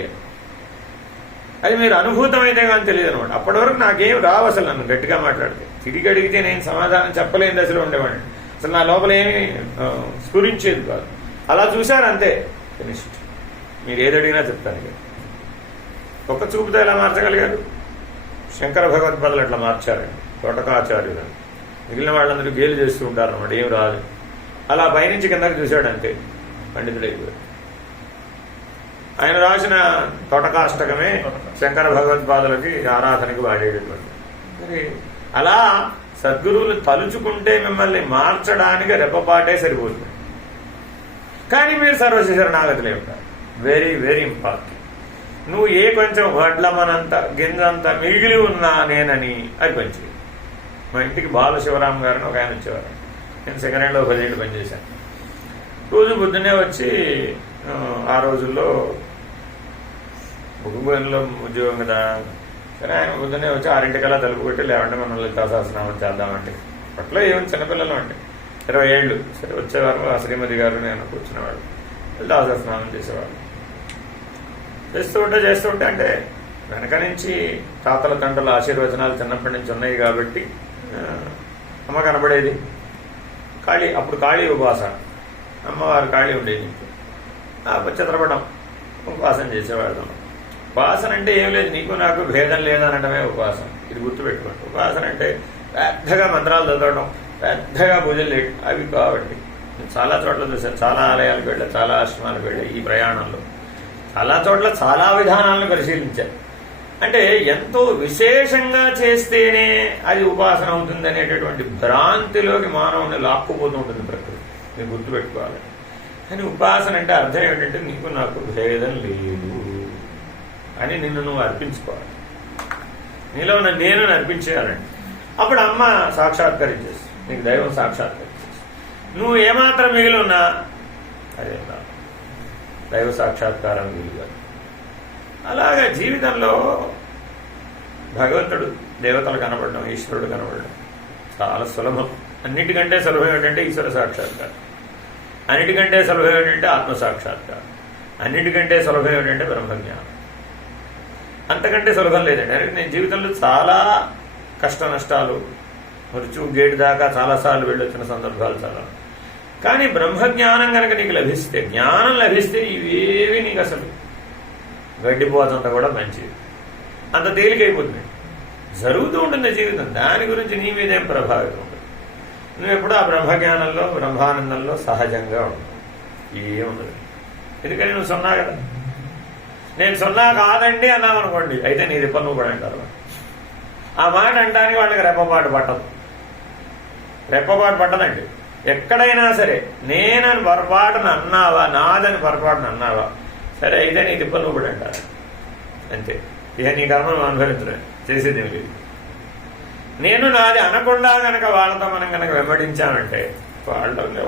అది మీరు అనుభూతమైతే కానీ తెలియదు అనమాట. అప్పటి వరకు నాకేం రావు అసలు. నన్ను గట్టిగా మాట్లాడితే తిరిగి అడిగితే నేను సమాధానం చెప్పలేని దశలో ఉండేవాడిని. అసలు నా లోపల ఏమీ స్ఫురించేది కాదు. అలా చూశారు అంతే, ఫినిష్డ్. మీరు ఏది అడిగినా చెప్తాను. ఇక ఒక్క చూపుతో ఎలా మార్చగలిగారు? శంకర భగవత్పాదులు అట్లా మార్చారండి, తోటకాచార్యులు. మిగిలిన వాళ్ళందరూ గేలు చేస్తూ ఉంటారు అన్నమాట, ఏం రాదు. అలా పైనుంచి కిందకి చూశాడు అంతే, పండితుడైపోయాడు. ఆయన రాసిన తోటకాష్టకమే శంకర భగవత్పాదులకి ఆరాధనకి వాడేటటువంటి. మరి అలా సద్గురువులు తలుచుకుంటే మిమ్మల్ని మార్చడానికి రెప్పపాటే సరిపోతుంది. కానీ మీరు సర్వశరణాగతులే ఉంటారు. Very very important. నువ్వు ఏ కొంచెం వడ్లమనంత గింజంత మిగిలి ఉన్నా నేనని అది పనిచేయదు. మా ఇంటికి బాల శివరాం గారిని ఒక ఆయన వచ్చేవారు. నేను సెకండ్ హ్యాండ్లో 10 ఏళ్ళు పనిచేశాను. రోజు పొద్దున్నే వచ్చి, ఆ రోజుల్లో ముగ్గుబోయినలో ఉద్యోగం కదా, సరే ఆయన పొద్దున్నే వచ్చి 6 తలుపు కొట్టి, లేవంటే మనం లలితా సహస్రనామం చేద్దామండి. అప్పట్లో ఏమైనా చిన్నపిల్లలు అంటే 20 ఏళ్ళు. సరే వచ్చేవారు, శ్రీమతి గారు నేను కూర్చునేవాడు, లలితా సహస్రనామం చేసేవాడు. చేస్తూ ఉంటే అంటే వెనక నుంచి తాతల తండ్రుల ఆశీర్వచనాలు చిన్నప్పటి నుంచి ఉన్నాయి కాబట్టి అమ్మ కనబడేది. అప్పుడు కాళీ ఉపాసన, అమ్మవారు కాళీ ఉండేది. చిత్రపటం ఉపాసన చేసేవాళ్ళం. ఉపాసన అంటే ఏం లేదు, నీకు నాకు భేదం లేదనటమే ఉపాసన. ఇది గుర్తుపెట్టుకోండి. ఉపాసన అంటే పెద్దగా మంత్రాలు చదవడం, పెద్దగా పూజలు చేయడం అవి కాబట్టి చాలా చోట్ల చూశాను. చాలా ఆలయాలకు వెళ్ళా, చాలా ఆశ్రమాలకు వెళ్ళా. ఈ ప్రయాణంలో చాలా చోట్ల చాలా విధానాలను పరిశీలించారు. అంటే ఎంతో విశేషంగా చేస్తేనే అది ఉపాసన అవుతుంది అనేటటువంటి భ్రాంతిలోకి మానవుని లాక్కుపోతూ ఉంటుంది ప్రకృతి. మీరు గుర్తుపెట్టుకోవాలి. కానీ ఉపాసన అంటే అర్థం ఏమిటంటే నీకు నాకు భేదం లేదు అని నిన్ను నువ్వు అర్పించుకోవాలి. నీలో ఉన్న నేను అర్పించేయాలండి. అప్పుడు అమ్మ సాక్షాత్కరించేసి నీకు దైవం సాక్షాత్కరించేసి నువ్వు ఏమాత్రం మిగిలి ఉన్నా అదే దైవ సాక్షాత్కారం మిగిలిగా. అలాగే జీవితంలో భగవంతుడు, దేవతలు కనబడడం, ఈశ్వరుడు కనబడడం చాలా సులభం. అన్నిటికంటే సులభం ఏంటంటే ఈశ్వర సాక్షాత్కారం, అన్నిటికంటే సులభం ఏంటంటే ఆత్మసాక్షాత్కారం, అన్నిటికంటే సులభం ఏంటంటే బ్రహ్మజ్ఞానం. అంతకంటే సులభం లేదండి. అంటే నేను జీవితంలో చాలా కష్ట నష్టాలు, మృత్యు గేటు దాకా చాలాసార్లు వెళ్ళొచ్చిన సందర్భాలు చాలా. కానీ బ్రహ్మజ్ఞానం కనుక నీకు లభిస్తే, జ్ఞానం లభిస్తే ఇవేవి నీకు అసలు గడ్డిపోతంత కూడా మంచిది, అంత తేలికైపోతుంది. జరుగుతూ ఉంటుంది జీవితం, దాని గురించి నీ మీదేం ప్రభావితం ఉంటుంది. నువ్వు ఎప్పుడు ఆ బ్రహ్మజ్ఞానంలో, బ్రహ్మానందంలో సహజంగా ఉండవు, ఏముండదు. ఎందుకని నువ్వు సున్నా కదా. నేను సున్నా కాదండి అన్నావు అనుకోండి, అయితే నీ రిప్ప నువ్వు కూడా అంటారు. ఆ మాట అంటానికి వాళ్ళకి రెప్పపాటు పట్టదు. రెప్పపాటు పట్టదండి. ఎక్కడైనా సరే నేనని పొరపాటున అన్నావా, నాదని పొరపాటున అన్నావా, సరే అయితే నీ తిప్ప నువ్వు కూడా అంటారు. అంతే. ఇక నీ కర్మ నువ్వు అనుభవించడం, చేసేదేమి లేదు. నేను నాది అనకుండా కనుక వాళ్ళతో మనం కనుక వెంబడించామంటే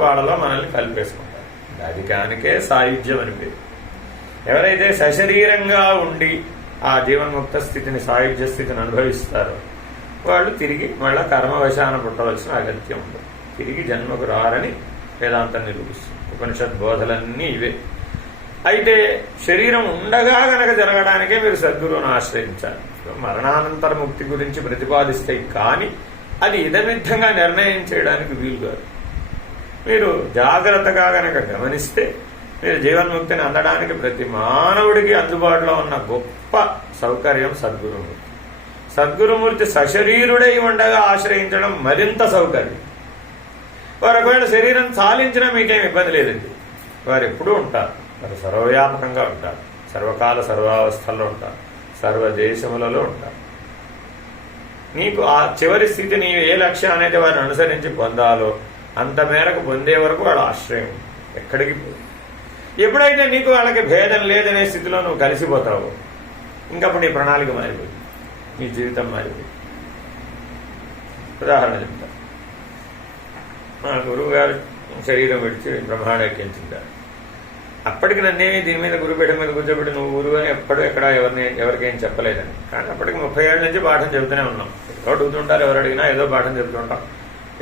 వాళ్ళలో మనల్ని కలిపేసుకుంటారు. అది కానికే సాయుధ్యం అని పేరు. ఎవరైతే సశరీరంగా ఉండి ఆ జీవన్ముక్త స్థితిని, సాయుధ్య స్థితిని అనుభవిస్తారో వాళ్ళు తిరిగి మళ్ళా కర్మవశాన పుట్టవలసిన అగత్యం ఉండదు. తిరిగి జన్మకు రారని వేదాంతం నిరూపిస్తుంది. ఉపనిషత్ బోధలన్నీ ఇవే. అయితే శరీరం ఉండగా గనక జరగడానికే మీరు సద్గురువును ఆశ్రయించాలి. మరణానంతర ముక్తి గురించి ప్రతిపాదిస్తాయి, కానీ అది ఇదమిద్ధంగా నిర్ణయం చేయడానికి వీలు కాదు. మీరు జాగ్రత్తగా గనక గమనిస్తే మీరు జీవన్ముక్తిని అందడానికి ప్రతి మానవుడికి అందుబాటులో ఉన్న గొప్ప సౌకర్యం సద్గురుమూర్తి. సద్గురుమూర్తి సశరీరుడై ఉండగా ఆశ్రయించడం మరింత సౌకర్యం. వారు ఒకవేళ శరీరం చాలించినా మీకేం ఇబ్బంది లేదండి. వారు ఎప్పుడూ ఉంటారు. వారు సర్వవ్యాపకంగా ఉంటారు, సర్వకాల సర్వావస్థల్లో ఉంటారు, సర్వదేశములలో ఉంటారు. నీకు ఆ చివరి స్థితి నీవు ఏ లక్ష్యం అనేది వారిని అనుసరించి పొందాలో అంత మేరకు పొందే వరకు వాళ్ళ ఆశ్రయం ఎక్కడికి పోదు. ఎప్పుడైతే నీకు వాళ్ళకి భేదం లేదనే స్థితిలో నువ్వు కలిసిపోతావో ఇంకప్పుడు నీ ప్రణాళిక మారిపోయింది, నీ జీవితం మారిపోయింది. ఉదాహరణ చెప్తా. మా గురువు గారు శరీరం విడిచి బ్రహ్మాండైక్యం చెందారు. అప్పటికి నన్నేమి దీని మీద గురుపీఠం మీద కూర్చోబెట్టి నువ్వు గురువు అని ఎక్కడ ఎవరికేం చెప్పలేదని. కానీ అప్పటికి 30 ఏళ్ళ నుంచి పాఠం చెబుతూనే ఉన్నాం. ఏదో అడుగుతుంటారు, ఎవరు అడిగినా ఏదో పాఠం చెబుతుంటాం,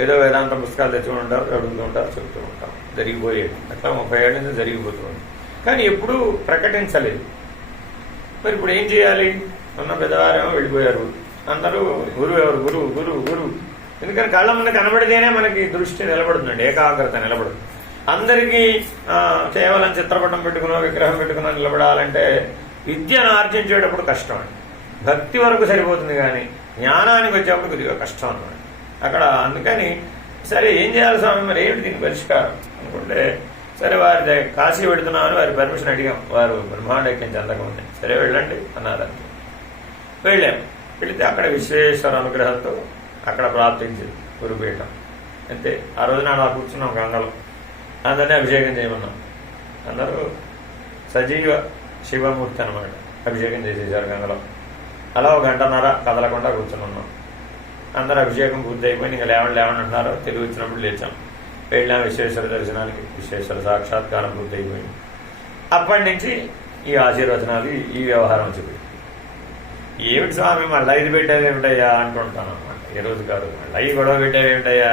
ఏదో వేదాంత పుస్తకాలు తెచ్చుకుని ఉంటారు, అడుగుతూ ఉంటారు, చెబుతూ ఉంటాం. జరిగిపోయేది అట్లా 30 ఏళ్ళ నుంచి జరిగిపోతుంది. కానీ ఎప్పుడూ ప్రకటించలేదు. మరి ఇప్పుడు ఏం చేయాలి? ఉన్న పెద్దవారేమో వెళ్ళిపోయారు, అందరూ గురువు ఎవరు, గురువు గురువు గురువు. ఎందుకని కళ్ళ ముందు కనబడితేనే మనకి దృష్టి నిలబడుతుందండి, ఏకాగ్రత నిలబడుతుంది. అందరికీ కేవలం చిత్రపటం పెట్టుకునో విగ్రహం పెట్టుకునో నిలబడాలంటే విద్యను ఆర్జించేటప్పుడు కష్టం అండి. భక్తి వరకు సరిపోతుంది, కానీ జ్ఞానానికి వచ్చేప్పుడు కొద్దిగా కష్టం అన్నమాట అక్కడ. అందుకని సరే ఏం చేయాలి స్వామి, మరి ఏమిటి దీనికి పరిష్కారం అనుకుంటే, సరే వారి కాశీ పెడుతున్నామని వారి పర్మిషన్ అడిగాం. వారు బ్రహ్మాండైక్యం చెందకముందే సరే వెళ్ళండి అన్నారు. వెళ్ళాం. వెళితే అక్కడ విశ్వేశ్వర అనుగ్రహంతో అక్కడ ప్రార్థించింది గురుపీఠం. అంతే. ఆ రోజున అలా కూర్చున్నాం గంగలో, అందరినీ అభిషేకం చేయమన్నాం. అందరూ సజీవ శివమూర్తి అనమాట, అభిషేకం చేసేసారు గంగలో. అలా 1 గంటన్నర కదలకుండా కూర్చున్నాం. అందరూ అభిషేకం పూర్తి అయిపోయి ఇంకా లేవండి అంటున్నారు. తెలుగు వచ్చినప్పుడు లేచాం, వెళ్ళాం విశ్వేశ్వర దర్శనానికి. విశ్వేశ్వర సాక్షాత్కారం పూర్తి అయిపోయింది. అప్పటి నుంచి ఈ ఆశీర్వచనాలు, ఈ వ్యవహారం వచ్చిపోయింది. ఏమిటి స్వామి మళ్ళీ ఇది పెట్టేదేమిటయ్యా అంటుంటాను అనమాట. ఏ రోజు కాదు, మళ్ళీ ఈ గొడవ పెట్టేదేమిటయ్యా,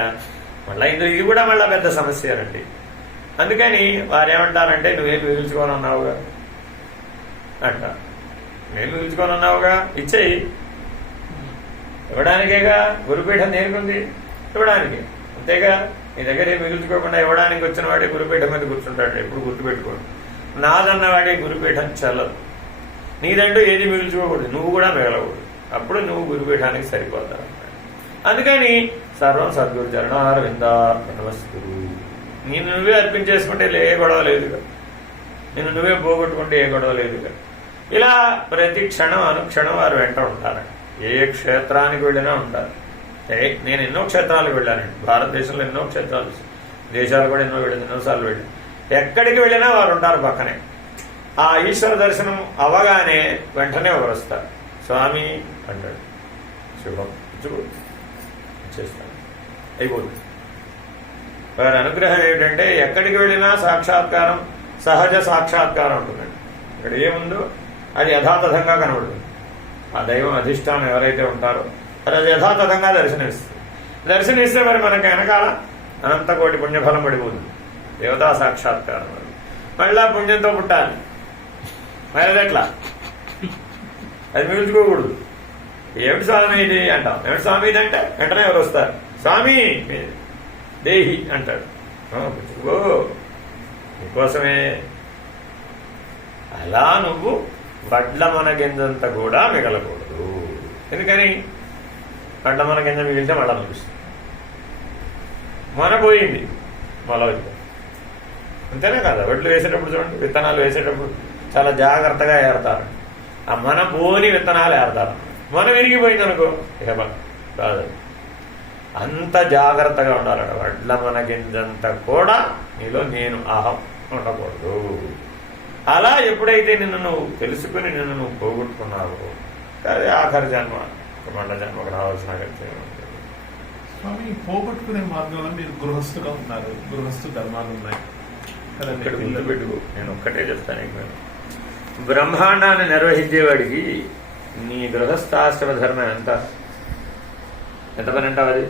మళ్ళీ ఇందులో ఇది కూడా మళ్ళీ పెద్ద సమస్యనండి. అందుకని వారు ఏమంటారంటే నువ్వేం పిలుచుకోనన్నావుగా, అంట. నేను మిగుల్చుకోనున్నావుగా, ఇచ్చేయి. ఇవ్వడానికేగా గురుపీఠం దేనికుంది? ఇవ్వడానికి. అంతేగా, నీ దగ్గర ఏం మిగుల్చుకోకుండా ఇవ్వడానికి వచ్చిన వాడే గురుపీఠం మీద కూర్చుంటాడు. ఎప్పుడు గుర్తుపెట్టుకోండి, నాదన్నవాడే గురుపీఠం చల్లదు. నీదంటూ ఏది మిగుల్చుకోకూడదు, నువ్వు కూడా మిగలకూడదు. అప్పుడు నువ్వు గురుపీఠానికి సరిపోతావు. అందుకని సర్వం సద్గురు చరణారవిందార్పణమస్తు. నేను నువ్వే అర్పించేసుకుంటే ఏ గొడవ లేదుగా, నేను నువ్వే పోగొట్టుకుంటే ఏ గొడవ లేదుగా. ఇలా ప్రతి క్షణం అనుక్షణం వారు వెంట ఉంటారు. ఏ క్షేత్రానికి వెళ్ళినా ఉంటారు. నేను ఎన్నో క్షేత్రాలకు వెళ్ళానండి, భారతదేశంలో ఎన్నో క్షేత్రాలు, దేశాలు కూడా ఎన్నోసార్లు వెళ్ళాను. ఎక్కడికి వెళ్ళినా వారు ఉంటారు పక్కనే. ఆ ఈశ్వర దర్శనం అవగానే వెంటనే వారు వస్తారు. స్వామి అంటాడు, శుభం చేస్తాను, అయిపోతుంది. వారి అనుగ్రహం ఏమిటంటే ఎక్కడికి వెళ్ళినా సాక్షాత్కారం, సహజ సాక్షాత్కారం ఉంటుందండి. ఇక్కడ ఏముందో అది యథాతథంగా కనబడుతుంది. ఆ దైవం అధిష్టానం ఎవరైతే ఉంటారో అది యథాతథంగా దర్శనమిస్తే మరి మనకి వెనకాల అనంత కోటి పుణ్యఫలం పడిపోతుంది. దేవతా సాక్షాత్కారం మళ్ళా పుణ్యంతో పుట్టాలి. మరి ఎట్లా? అది మిగుల్చుకోకూడదు. ఏమిటి స్వామి ఇది అంటాం. ఏమిటి స్వామి ఇది అంటే వెంటనే ఎవరు వస్తారు, స్వామి దేహి అంటాడు. పుచ్చుకో, నీకోసమే. అలా నువ్వు వడ్ల మన గింజంతా కూడా మిగలకూడదు. ఎందుకని? వడ్ల మన గింజ మిగిలితే మళ్ళా అనిపిస్తుంది. మన పోయింది మొలవది. అంతేనే కదా, వడ్లు వేసేటప్పుడు చూడండి, విత్తనాలు వేసేటప్పుడు చాలా జాగ్రత్తగా ఏరతారు. ఆ మన పోని విత్తనాలు ఏరతారు. మనం విరిగిపోయింది అనుకో ఇక కాదు. అంత జాగ్రత్తగా ఉండాలట. వడ్ల మన గింజంతా కూడా నీలో నేను అహం ఉండకూడదు. అలా ఎప్పుడైతే నిన్ను నువ్వు తెలుసుకుని నిన్ను నువ్వు పోగొట్టుకున్నావు, అది ఆఖరి జన్మ, మండ జన్మకు రావాల్సిన అగత్యం. స్వామి, పోగొట్టుకునే మార్గంలో మీరు గృహస్థుగా ఉన్నారు, గృహస్థు ధర్మాలు ఉన్నాయి కదండి. ముందు పెట్టుకో, నేను ఒక్కటే చెప్తాను. నేను బ్రహ్మాండాన్ని నిర్వహించేవాడికి నీ గృహస్థాశ్రమ ధర్మం ఎంత పని అంటావు? అది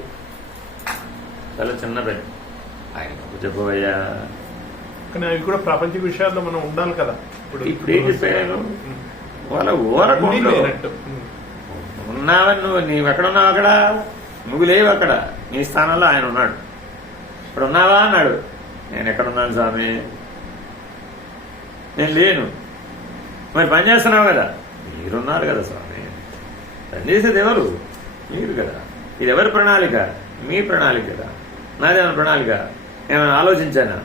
చాలా చిన్న పని. ఆయన చెప్పబోయా. కానీ అవి కూడా ప్రపంచ విషయాల్లో మనం ఉండాలి కదా. ఇప్పుడు ఏం చెప్పాను, వాళ్ళ ఊరకుంటూ ఉన్నావని నీవెక్కడున్నావు అక్కడ, నువ్వు లేవు అక్కడ, నీ స్థానంలో ఆయన ఉన్నాడు. ఇప్పుడు ఉన్నావా అన్నాడు. నేను ఎక్కడున్నాను స్వామి, నేను లేను. మరి పని చేస్తున్నావు కదా, మీరున్నారు కదా స్వామి. పనిచేసేది ఎవరు? మీరు కదా. ఇది ఎవరి ప్రణాళిక? మీ ప్రణాళిక కదా. నాదేమైనా ప్రణాళిక? ఏమైనా ఆలోచించానా?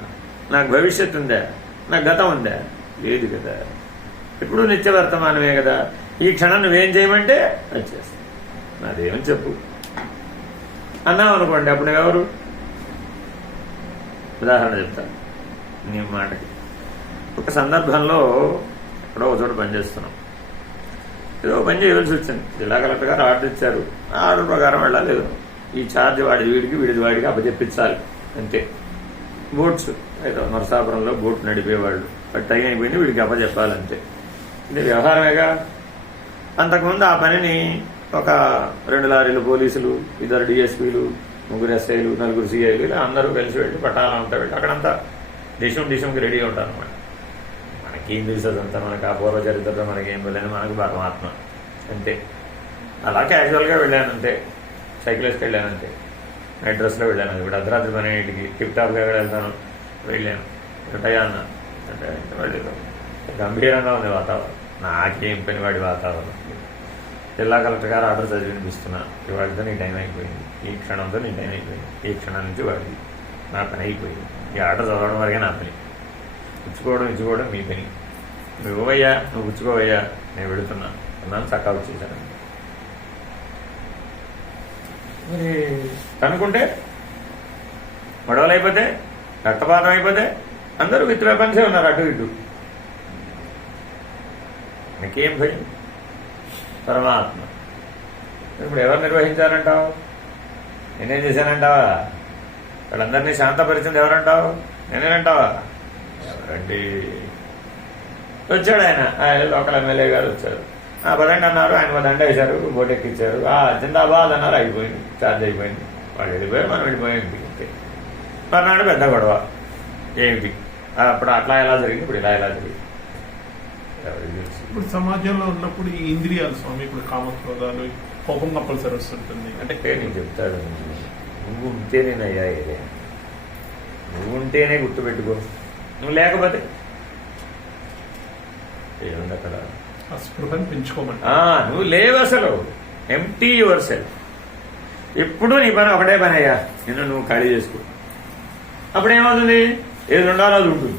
నాకు భవిష్యత్తు ఉందా? నాకు గతం ఉందా? లేదు కదా. ఇప్పుడు నిత్య వర్తమానమే కదా. ఈ క్షణం నువ్వేం చేయమంటే అది చేస్తా. నాదేమని చెప్పు అన్నావు అనుకోండి, అప్పుడు నువ్వెవరు? ఉదాహరణ చెప్తాను నీ మాటకి. ఒక సందర్భంలో ఎక్కడో ఒక చోట పనిచేస్తున్నాం. ఏదో పని చేయవలసి వచ్చింది. జిల్లా కలెక్టర్ గారు ఆర్డర్ ఇచ్చారు. ఆ ఆర్డర్ ప్రకారం వెళ్ళాలి. ఈ ఛార్జ్ వీడికి వాడికి అప్పచెప్పించాలి అంతే. బోట్స్ ఏదో నరసాపురంలో బోట్ నడిపేవాళ్ళు, టైం అయిపోయింది, వీడికి అప్పచెప్పాలంతే. ఇది వ్యవహారమేగా. అంతకుముందు ఆ పనిని ఒక 2 లారీలు పోలీసులు, 2 డిఎస్పీలు, 3 ఎస్ఐలు, 4 సిఐలు ఇలా అందరూ కలిసి వెళ్ళి పట్టాలంతా అంతా వెళ్ళి అక్కడంతా డిషంకి రెడీగా ఉంటారు అనమాట. మనకేం తెలుసు అదంతా, మనకు ఆ పూర్వ చరిత్రలో మనకేం వెళ్ళాను, మనకు పరమాత్మ అంతే. అలా క్యాజువల్గా వెళ్ళాను అంతే. సైకిల్ వేసుకు వెళ్ళాను అంతే. నైట్ డ్రెస్లో వెళ్ళాను. అది కూడా అర్ధరాత్రి 12కి టిప్ టాప్గా వెళ్తాను. వెళ్ళాను ఉంటాయా అన్న అంటే వెళ్ళేది. గంభీరంగా ఉంది వాతావరణం. నాకేం పని వాడి వాతావరణం. జిల్లా కలెక్టర్ గారు ఆర్డర్ చదివి వినిపిస్తున్నా, ఇవాడితో నీ టైం అయిపోయింది, ఈ క్షణంతో నీ టైం అయిపోయింది, ఈ క్షణం నుంచి వాడికి నా పని అయిపోయింది. ఈ ఆర్డర్ చదవడం వరకే నా పని. ఇచ్చుకోవడం మీ పని. నువ్వు ఇవ్వయ్యా, నువ్వు పుచ్చుకోవయ్యా, నేను వెళుతున్నా అన్నాను. చక్కా వచ్చేసాను. మరి కనుకుంటే గొడవలు అయిపోతే, రక్తపాతం అయిపోతే అందరూ విత్ వెపన్సే ఉన్నారు అటు ఇటు. నీకేం భయం? పరమాత్మ. ఇప్పుడు ఎవరు నిర్వహించారంటావు? నేనేం చేశానంటావా? వాళ్ళందరినీ శాంతపరిచింది ఎవరంటావు? నేనేనంటావా? ఎవరండి? వచ్చాడు ఆయన లోకల్ ఎమ్మెల్యే గారు వచ్చారు. పదండి అన్నారు. ఆయన దండ వేశారు, బోట్ ఎక్కించారు. జిందాబాద్ అన్నారు. అయిపోయింది, ఛార్జ్ అయిపోయింది. వాళ్ళు వెళ్ళిపోయారు, మనం వెళ్ళిపోయింది. మర్నాడు పెద్ద గొడవ. ఏమిటి? అప్పుడు అట్లా ఎలా జరిగింది, ఇప్పుడు ఇలా జరిగింది. ఎవరికి తెలుసు. ఇప్పుడు సమాజంలో ఉన్నప్పుడు ఈ ఇంద్రియాలు స్వామి, ఇప్పుడు కామక్రోధాలు, కోపం కంపల్సరీ వస్తుంటుంది. అంటే నేను చెప్తాడు, నువ్వు ఉంటేనేనయ్యా ఏదే, నువ్వు ఉంటేనే గుర్తుపెట్టుకో, నువ్వు లేకపోతే ఏముంది అక్కడ. ఆ స్పృహను పెంచుకోమంట. నువ్వు లేవు అసలు, ఎంప్టీ యువర్ సెల్ఫ్. ఎప్పుడు నీ పని ఒకటే పని అయ్యా, నిన్ను నువ్వు ఖాళీ చేసుకో. అప్పుడేమవుతుంది, ఏది ఉండాలో అది ఉంటుంది.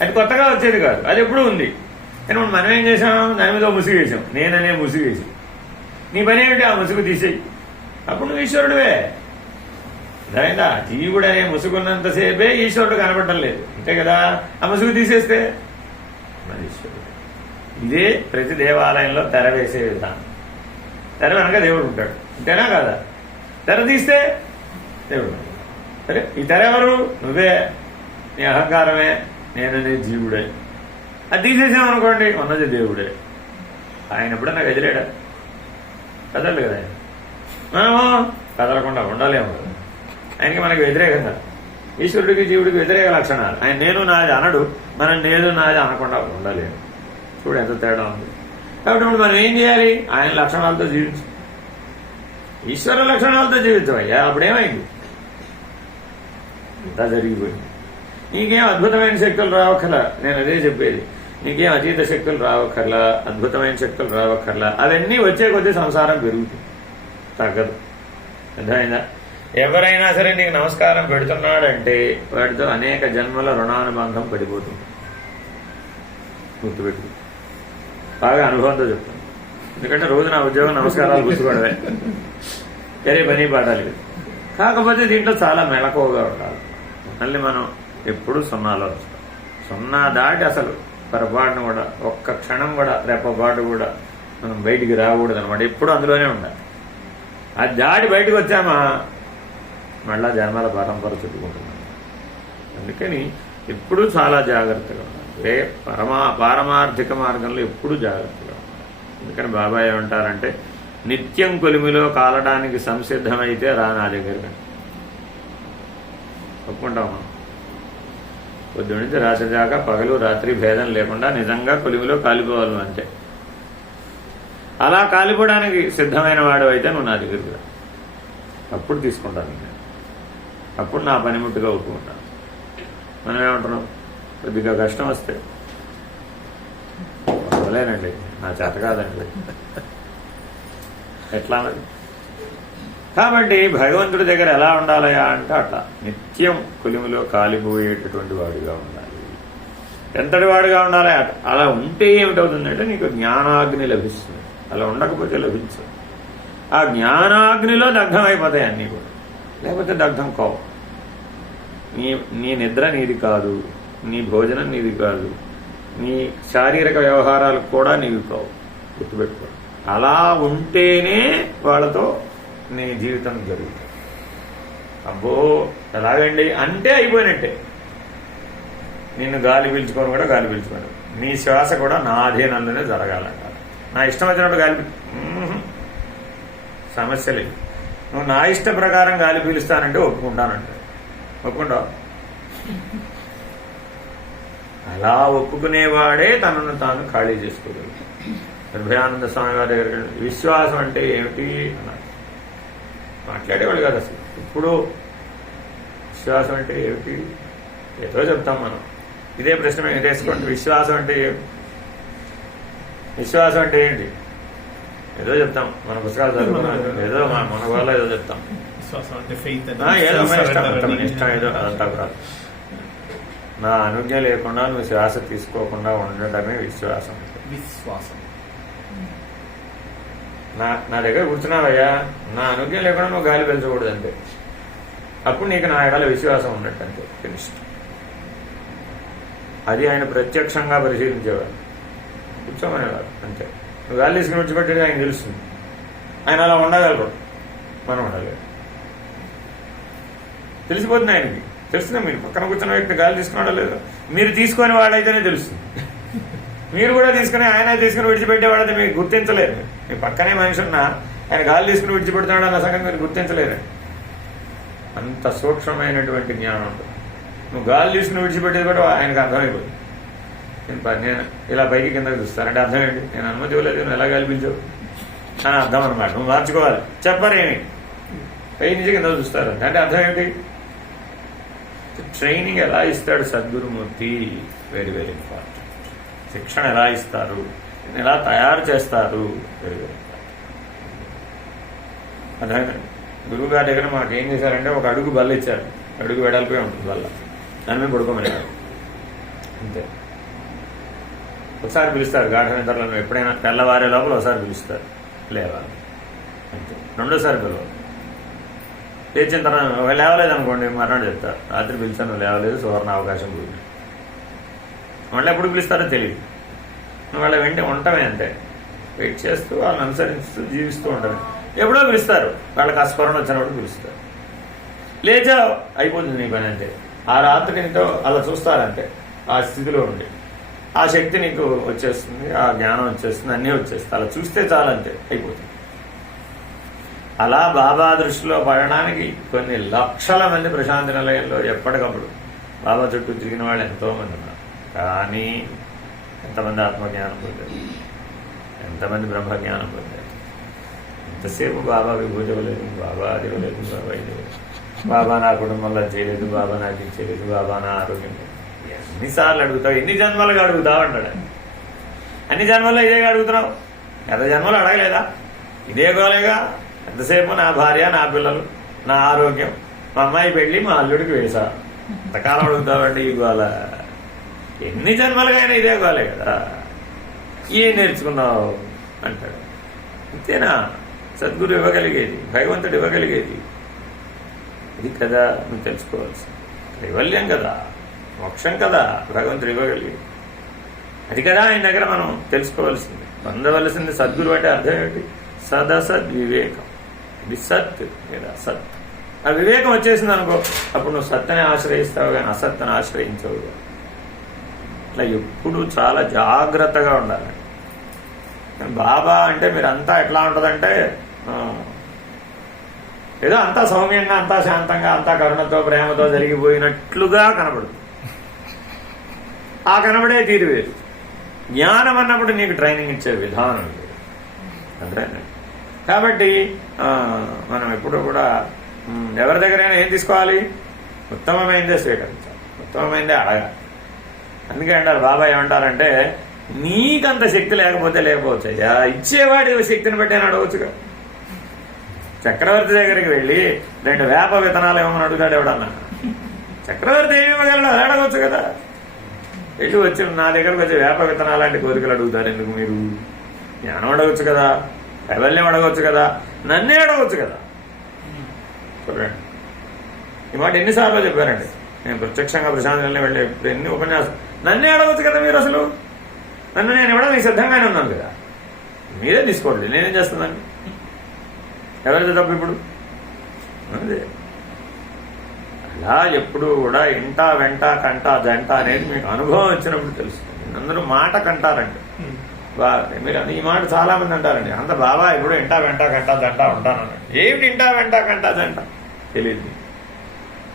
అది కొత్తగా వచ్చేది కాదు, అది ఎప్పుడూ ఉంది. కానీ మనం ఏం చేసాం, దాని మీద ముసుగు వేసాం, నేననే ముసుగు వేసి. నీ పని ఏమిటి, ఆ ముసుగు తీసేయి, అప్పుడు నువ్వు ఈశ్వరుడివే. అర్థమైందా? జీవుడు అనే ముసుగున్నంతసేపే ఈశ్వరుడు కనపడటం లేదు, అంతే కదా. ఆ ముసుగు తీసేస్తే మన ఈశ్వరుడు. ఇదే ప్రతి దేవాలయంలో తెర వేసే విధానం. తెర వెనక దేవుడు ఉంటాడు, అంతేనా కాదా? తెర తీస్తే దేవుడు. సరే, ఈ తెర ఎవరు? నువ్వే, నీ అహంకారమే, నేననే జీవుడే. అది తీసేసామనుకోండి, ఉన్నది దేవుడే. ఆయన ఎప్పుడన్నా కదిలేడా? కదలదు కదా ఆయన. మనము కదలకుండా ఉండలేము కదా. ఆయనకి మనకి వ్యతిరేకంగా, ఈశ్వరుడికి జీవుడికి వ్యతిరేక లక్షణాలు. ఆయన నేను నాది అనడు, మనం నేను నాది అనకుండా ఉండలేము. చూడు ఎంత తేడా ఉంది. కాబట్టి ఇప్పుడు మనం ఏం చేయాలి, ఆయన లక్షణాలతో జీవించు, ఈశ్వర లక్షణాలతో జీవించవయ్యా. అప్పుడేమైంది, అంతా జరిగిపోయింది. నీకేం అద్భుతమైన శక్తులు రావక్కర్లా, నేను అదే చెప్పేది. నీకేం అతీత శక్తులు రావక్కర్లా, అద్భుతమైన శక్తులు రావక్కర్లా. అవన్నీ వచ్చే కొద్దీ సంసారం పెరుగుతుంది, తగ్గదు. అర్థమైందా? ఎవరైనా సరే నీకు నమస్కారం పెడుతున్నాడంటే వాడితో అనేక జన్మల రుణానుబంధం పడిపోతుంది. గుర్తుపెట్టు, బాగా అనుభవంతో చెప్తాను. ఎందుకంటే రోజు నా ఉద్యోగం నమస్కారాలు గుర్తుపడవే, వేరే పని పాడాలి. కాకపోతే దీంట్లో చాలా మెలకువగా ఉండాలి. మళ్ళీ మనం ఎప్పుడు సున్నాలో వస్తాం. సున్నా దాటి అసలు పొరపాటును కూడా, ఒక్క క్షణం కూడా, రెప్పపాటు కూడా మనం బయటికి రాకూడదు అనమాట. ఎప్పుడు అందులోనే ఉండాలి. అది దాటి బయటకు వచ్చామా మళ్ళా జన్మల పరంపర చుట్టుకుంటున్నాం. అందుకని ఎప్పుడూ చాలా జాగ్రత్తగా ఉండాలి. పారమార్థిక మార్గంలో ఎప్పుడూ జాగ్రత్తగా ఉండాలి. అందుకని బాబాయ్ ఏమంటారంటే, నిత్యం కొలిమిలో కాలడానికి సంసిద్ధమైతే రా నా దగ్గర. ఒప్పుకుంటాం మనం. పొద్దు నుంచి రాత్రి దాకా పగలు రాత్రి భేదం లేకుండా నిజంగా కొలిమిలో కాలిపోవాలి అంతే. అలా కాలిపోవడానికి సిద్ధమైన వాడు అయితే నువ్వు నా దగ్గరికి రా, అప్పుడు తీసుకుంటాను నేను, అప్పుడు నా పనిముట్టుగా ఒప్పుకుంటాను. మనం ఏమంటున్నాం, కొద్దిగా కష్టం వస్తే వదలేనండి, నా చేత కాదండి, ఎట్లా మరి. కాబట్టి భగవంతుడి దగ్గర ఎలా ఉండాలయా అంటే అట్లా నిత్యం కొలిమిలో కాలిపోయేటటువంటి వాడిగా ఉండాలి. ఎంతటి వాడిగా ఉండాలి? అలా ఉంటే ఏమిటవుతుందంటే నీకు జ్ఞానాగ్ని లభిస్తుంది. అలా ఉండకపోతే లభించదు. ఆ జ్ఞానాగ్నిలో దగ్ధం అయిపోతాయి అన్నీ కూడా, లేకపోతే దగ్ధం కావు. నీ నిద్ర నీది కాదు, నీ భోజనం నీది కాదు, నీ శారీరక వ్యవహారాలు కూడా నీవి కావు. గుర్తుపెట్టుకో. అలా ఉంటేనే వాళ్ళతో నీ జీవితం జరుగుతుంది. అబ్బో ఎలాగండి అంటే అయిపోయినట్టే. నిన్ను గాలి పీల్చుకొని కూడా గాలి పీల్చుకోండి, నీ శ్వాస కూడా నా అధీనంలోనే జరగాలంటారు. నా ఇష్టం వచ్చినప్పుడు గాలి సమస్య లేదు. నువ్వు నా ఇష్ట ప్రకారం గాలి పీలుస్తానంటే ఒప్పుకుంటానంటే ఒప్పుకుంటావు. అలా ఒప్పుకునేవాడే తనను తాను ఖాళీ చేసుకోగలడు. నిర్భయానంద స్వామి వారి దగ్గర విశ్వాసం అంటే ఏమిటి అన్నారు. మాట్లాడేవాళ్ళు కాదు అసలు. ఇప్పుడు విశ్వాసం అంటే ఏమిటి ఏదో చెప్తాం మనం. ఇదే ప్రశ్న మేము వేసుకోండి, విశ్వాసం అంటే ఏమిటి, విశ్వాసం అంటే ఏంటి ఏదో చెప్తాం. మన పుస్తకాలు చదువుకున్నాం, ఏదో మన వాళ్ళ ఏదో చెప్తాం. ఏదో ఇష్టం ఏదో అదంతా కాదు. నా అనుజ్ఞ లేకుండా నువ్వు శ్వాస తీసుకోకుండా ఉండటమే విశ్వాసం. విశ్వాసం నా దగ్గర కూర్చున్నావయ్యా, నా అనుజ్ఞ లేకుండా నువ్వు గాలి పెంచకూడదు అంతే. అప్పుడు నీకు నా ఎడల విశ్వాసం ఉన్నట్టు అంతే, ఫినిష్డ్. అది ఆయన ప్రత్యక్షంగా పరిశీలించేవారు. కూర్చోమనేవారు అంతే. నువ్వు గాలి తీసుకుని విడిచిపెట్టేది ఆయన తెలుస్తుంది. ఆయన అలా ఉండగలరు, మనం ఉండగలరు. తెలిసిపోతుంది ఆయనకి. తెలుస్తుంది మీరు పక్కన కూర్చున్న వ్యక్తి గాలి తీసుకున్నాడో లేదో. మీరు తీసుకునే వాడైతేనే తెలుస్తుంది. మీరు కూడా తీసుకుని ఆయన తీసుకుని విడిచిపెట్టేవాడైతే మీరు గుర్తించలేరు. మీ పక్కనే మనిషి ఉన్నా ఆయన గాలి తీసుకుని విడిచిపెడుతున్నాడు అన్న సంగతి మీరు గుర్తించలేరు. అంత సూక్ష్మమైనటువంటి జ్ఞానం ఉంటుంది. నువ్వు గాలి తీసుకుని విడిచిపెట్టేది కూడా ఆయనకు అర్థమైపోతుంది. నేను ఇలా పైకి కిందకి చూస్తానంటే అర్థం ఏంటి? నేను అనుమతి ఇవ్వలేదు, నువ్వు ఎలా కల్పించావు అని అర్థం అనమాట. నువ్వు మార్చుకోవాలి. చెప్పరేమి పై నుంచి కింద చూస్తారు అంటే అర్థం ఏంటి? ట్రైనింగ్ ఎలా ఇస్తాడు సద్గురుమూర్తి, వెరీ వెరీ ఇంపార్టెంట్. శిక్షణ ఎలా ఇస్తారు, ఎలా తయారు చేస్తారు, వెరీ వెరీ ఇంపార్టెంట్. అర్థమైందండి. గురువు గారి దగ్గర మాకు ఏం చేశారంటే ఒక అడుగు బల్ల ఇచ్చారు. అడుగు వెడల్పే ఉంటుంది బల్ల, దాని మీద పడుకోమన్నారు అంతే. ఒకసారి పిలుస్తారు గాఢ నిద్రలను, ఎప్పుడైనా తెల్లవారే లోపల ఒకసారి పిలుస్తారు, లేవాలి అంతే. రెండోసారి పిలవాలి. లేచిన తర్వాత లేవలేదు అనుకోండి మరణం చెప్తారు. రాత్రి పిలిచాను లేవలేదు, సువర్ణ అవకాశం పోయింది. మళ్ళీ ఎప్పుడు పిలుస్తారో తెలియదు. వాళ్ళ వెంట ఉండటమే అంతే. వెయిట్ చేస్తూ వాళ్ళని అనుసరిస్తూ జీవిస్తూ ఉండటమే. ఎప్పుడో పిలుస్తారు, వాళ్ళకి ఆ స్మరణ వచ్చినప్పుడు పిలుస్తారు. లేచా అయిపోతుంది నీ పని అంతే. ఆ రాత్రి నీతో అలా చూస్తారంటే ఆ స్థితిలో ఉండి ఆ శక్తి నీకు వచ్చేస్తుంది, ఆ జ్ఞానం వచ్చేస్తుంది, అన్నీ వచ్చేస్తుంది. అలా చూస్తే చాలంతే, అయిపోతుంది. అలా బాబా దృష్టిలో పడడానికి కొన్ని లక్షల మంది ప్రశాంతి నిలయంలో ఎప్పటికప్పుడు బాబా చుట్టూ తిరిగిన వాళ్ళు ఎంతోమంది ఉన్నారు. కానీ ఎంతమంది ఆత్మజ్ఞానం పొందారు, ఎంతమంది బ్రహ్మజ్ఞానం పొందారు. ఎంతసేపు బాబా విభూతి ఇవ్వలేదు, బాబా అది ఇవ్వలేదు, బాబా ఇది ఇవ్వలేదు, బాబా నా కుటుంబంలో చేయలేదు, బాబా నాకు ఇచ్చేయలేదు, బాబా నా ఆరోగ్యం లేదు. ఎన్నిసార్లు అడుగుతావు, ఎన్ని జన్మలుగా అడుగుతావు అంటాడు. అన్ని జన్మల్లో ఇదే అడుగుతున్నావు, గత జన్మలు అడగలేదా? ఇదే గోలేగా. ఎంతసేపు నా భార్య, నా పిల్లలు, నా ఆరోగ్యం, మా అమ్మాయి పెళ్లి, మా అల్లుడికి వేసా. ఎంతకాలం అడుగుతావండి ఈ గోల? ఎన్ని జన్మలుగైనా ఇదే గోలే కదా. ఏం నేర్చుకున్నావు అంటాడు. అంతేనా సద్గురు ఇవ్వగలిగేది, భగవంతుడు ఇవ్వగలిగేది? ఇది కదా నువ్వు తెలుసుకోవాల్సి. కైవల్యం కదా, మోక్షం కదా భగవంతుడు ఇవ్వగలిగేది. అది కదా ఆయన దగ్గర మనం తెలుసుకోవాల్సింది, పొందవలసింది. సద్గురు అంటే అర్థం ఏంటి? సదసద్ వివేకం. ఇది సత్ లేదా సత్. ఆ వివేకం వచ్చేసింది అనుకో, అప్పుడు నువ్వు సత్తుని ఆశ్రయిస్తావు కానీ అసత్తుని ఆశ్రయించవు. ఇట్లా ఎప్పుడు చాలా జాగ్రత్తగా ఉండాలి. బాబా అంటే మీరంతా ఎట్లా ఉంటుందంటే ఏదో అంతా సౌమ్యంగా, అంతా శాంతంగా, అంతా కరుణతో ప్రేమతో జరిగిపోయినట్లుగా కనబడుతుంది. ఆ కనబడే తీరు వేరు. జ్ఞానం అన్నప్పుడు నీకు ట్రైనింగ్ ఇచ్చే విధానం వేరు. అంతేనా? కాబట్టి మనం ఎప్పుడు కూడా ఎవరి దగ్గరైనా ఏం తీసుకోవాలి? ఉత్తమమైందే స్వీకరించాలి, ఉత్తమమైందే అడగాలి. అందుకే అంటారు బాబా ఏమంటారంటే, నీకంత శక్తి లేకపోతే లేకపోవచ్చు అయ్యా, ఇచ్చేవాడి శక్తిని బట్టి అని అడగచ్చుగా. చక్రవర్తి దగ్గరికి వెళ్ళి 2 వేప విత్తనాలు ఏమని అడుగుతాడు ఎవడన్నా? చక్రవర్తి ఏమి ఇవ్వగలడు అది అడగవచ్చు కదా. వెళ్ళి వచ్చి నా దగ్గరకు వచ్చి వేప విత్తనాలు లాంటి కోరికలు అడుగుతారు ఎందుకు? మీరు జ్ఞానం అడగచ్చు కదా, కైవల్యం అడగవచ్చు కదా, నన్నే అడగవచ్చు కదా. చూడండి, ఈ మాట ఎన్నిసార్లు చెప్పారండి. నేను ప్రత్యక్షంగా ప్రశాంతంగా వెళ్ళే ఇప్పుడు ఎన్ని ఉపన్యాసం. నన్నే అడగవచ్చు కదా మీరు. అసలు నన్ను నేను ఇవ్వడానికి సిద్ధంగానే ఉన్నాను కదా, మీరే తీసుకోండి, నేనేం చేస్తున్నాను? ఎవరిది తప్పు ఇప్పుడు? అదే అలా ఎప్పుడు కూడా ఇంట వెంట కంట జంట అనేది మీకు అనుభవం వచ్చినప్పుడు తెలుస్తుంది. అందరూ మాట కంటారండి. మీరు ఈ మాట చాలా మంది అంటారండి. అంత బాబా ఇప్పుడు ఇంటా వెంట కంట జంట ఉంటానండి. ఏమిటి ఇంటా వెంట కంట జంట? తెలియదు.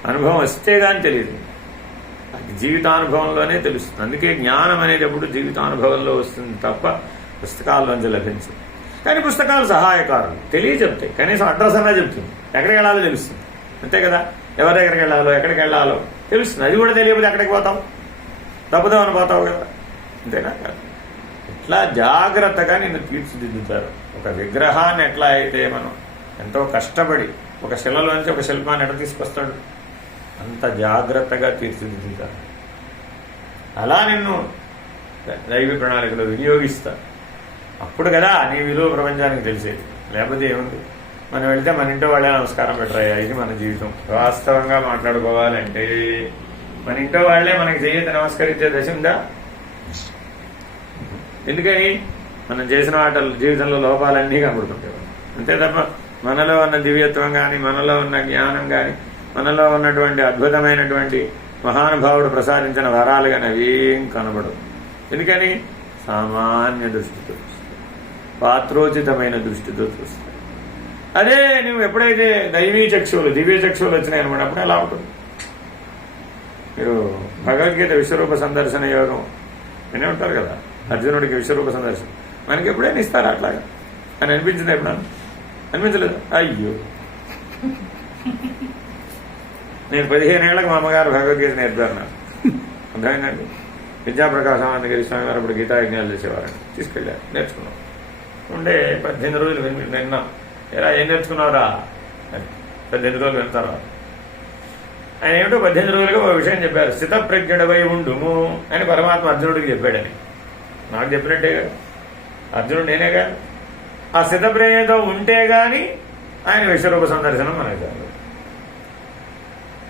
అనుభవం వస్తే కానీ తెలియదు. అది జీవితానుభవంలోనే తెలుస్తుంది. అందుకే జ్ఞానం అనేది ఎప్పుడు జీవితానుభవంలో వస్తుంది తప్ప పుస్తకాల్లోంచి లభించదు. కానీ పుస్తకాలు సహాయకారులు, తెలియజెప్తాయి. కనీసం అడ్రస్ అన్నా చెప్తుంది, ఎక్కడికి వెళ్ళాలో తెలుస్తుంది. అంతే కదా, ఎవరి దగ్గరికి వెళ్ళాలో ఎక్కడికి వెళ్ళాలో తెలుస్తుంది. అది కూడా తెలియకపోతే ఎక్కడికి పోతాం? తప్పుదామని పోతావు కదా. అంతేనా? ఇట్లా జాగ్రత్తగా నిన్ను తీర్చిదిద్దుతారు. ఒక విగ్రహాన్ని ఎట్లా అయితే మనం ఎంతో కష్టపడి ఒక శిలలోంచి ఒక శిల్పాన్ని ఎట్లా తీసుకొస్తాడు, అంత జాగ్రత్తగా తీర్చిదిద్దుతారు. అలా నిన్ను దైవ ప్రణాళికలో వినియోగిస్తారు. అప్పుడు కదా నీ విలువ ప్రపంచానికి తెలిసేది. లేకపోతే ఏముంది? మనం వెళ్తే మన ఇంట్లో వాళ్ళే నమస్కారం పెట్టరాయా? ఇది మన జీవితం. వాస్తవంగా మాట్లాడుకోవాలంటే మన ఇంట్లో వాళ్ళే మనకి చేయత నమస్కరించే దశ ఉందా? ఎందుకని? మనం చేసిన వాటి జీవితంలో లోపాలన్నీ కనబడుతుంటాయి. అంతే తప్ప మనలో ఉన్న దివ్యత్వం కానీ, మనలో ఉన్న జ్ఞానం కానీ, మనలో ఉన్నటువంటి అద్భుతమైనటువంటి మహానుభావుడు ప్రసాదించిన వరాలు కానీ అవేం కనబడవు. ఎందుకని? సామాన్య దృష్టితో, పాత్రోచితమైన దృష్టితో చూస్తాయి. అదే నువ్వు ఎప్పుడైతే దైవీ చక్షువులు, దివ్య చక్షువులు వచ్చినాయి అనమాట, అప్పుడు ఎలా ఉంటుంది? మీరు భగవద్గీత విశ్వరూప సందర్శన యోగం వినే ఉంటారు కదా, అర్జునుడికి విశ్వరూప సందర్శనం. మనకి ఎప్పుడైనా ఇస్తారా అట్లాగా అని అనిపించింది? ఎప్పుడన్నా అనిపించలేదు? అయ్యో, నేను 15 ఏళ్ళకి మా అమ్మగారు భగవద్గీత నేర్పారు నాకు. అర్థమైందండి. విద్యాప్రకాశానందగిరి స్వామి వారు అప్పుడు గీతా యజ్ఞాలు చేసేవారండి. తీసుకెళ్ళారు, నేర్చుకున్నాం. ఉండే 18 రోజులు విన్నాం. ఎలా ఏం నేర్చుకున్నావురా? 18 రోజులు వింటారా? ఆయన ఏమిటో 18 రోజులుగా ఒక విషయం చెప్పారు. స్థితప్రజ్ఞుడవై ఉండుము అని పరమాత్మ అర్జునుడికి చెప్పాడని. నాకు చెప్పినట్టే కదా, అర్జునుడు నేనేగా. ఆ స్థితప్రజ్ఞతో ఉంటే గాని ఆయన విశ్వరూప సందర్శనం మనకు కాదు.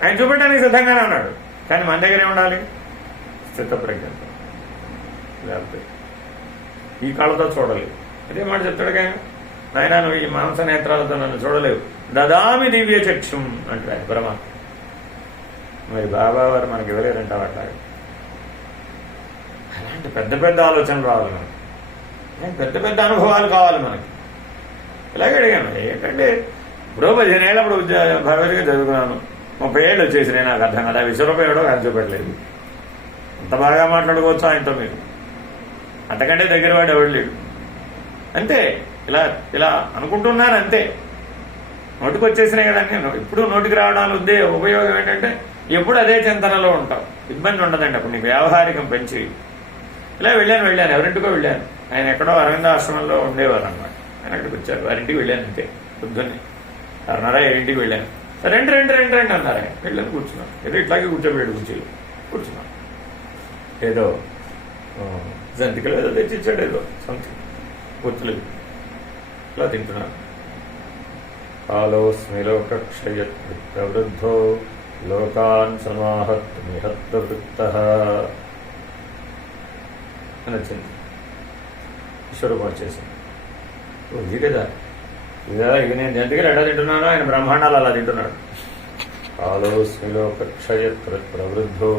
ఆయన చూపెట్టడానికి సిద్ధంగానే ఉన్నాడు, కానీ మన దగ్గరే ఉండాలి స్థితప్రజ్ఞతో. లేకపోతే ఈ కళ్ళతో చూడలేవు. అదే మాట చెప్తాడు కానీ, నాయన నువ్వు ఈ మాంస నేత్రాలతో నన్ను చూడలేవు, దదామి దివ్య చక్షుం అంటాడు పరమాత్మ. మరి బాబా వారు మనకి ఇవ్వలేరంటావు అట్లాగే. అలాంటి పెద్ద పెద్ద ఆలోచనలు రావాలి మనకి, పెద్ద పెద్ద అనుభవాలు కావాలి మనకి. ఇలాగే అడిగాను. ఏంటంటే ఇప్పుడు 15 ఏళ్ళప్పుడు భగవద్గీత చదువుకున్నాను, 30 ఏళ్ళు వచ్చేసినాయి. నాకు అర్థం కదా, విశ్వరూపేయడో కాదు చూపెట్టలేదు. అంత బాగా మాట్లాడుకోవచ్చు ఆయనతో మీరు, అంతకంటే దగ్గర వాడు ఎవడు లేడు. అంతే, ఇలా ఇలా అనుకుంటున్నాను అంతే. నోటికి వచ్చేసినాయి కదా. నేను ఇప్పుడు నోటికి రావడానికి ఉపయోగం ఏంటంటే ఎప్పుడు అదే చింతనలో ఉంటాం, ఇబ్బంది ఉండదండి. అప్పుడు నీకు వ్యావహారికం పెంచి ఇలా వెళ్ళాను ఎవరింటికో వెళ్ళాను. ఆయన ఎక్కడో అరవింద ఆశ్రమంలో ఉండేవారు అన్నమాట. ఆయన అక్కడికి వచ్చారు, వారింటికి వెళ్ళాను అంతే. పొద్దున్నే 6:30-7ంటికి వెళ్ళాను. రండి అన్నారు. ఆయన వెళ్ళాను, కూర్చున్నాను. ఏదో ఇట్లాగే కూర్చోబెట్టు కూర్చున్నాను. ఏదో జంతికలు ఏదో తెచ్చిచ్చాడు, ఏదో సంథింగ్ గుర్తులేదు. ఇలా తింటున్నాను. కాలోస్మి లోకక్షయ ప్రవృద్ధో లోకాన్ సమాహత్ నిహత్వృత్త అని వచ్చింది. విశ్వరూపం వచ్చేసింది. ఇది కదా ఇక నేను జంతికలు ఎట్లా తింటున్నానో ఆయన బ్రహ్మాండాలు అలా తింటున్నాడు. కాలోస్మి లోకక్షయ ప్రవృద్ధో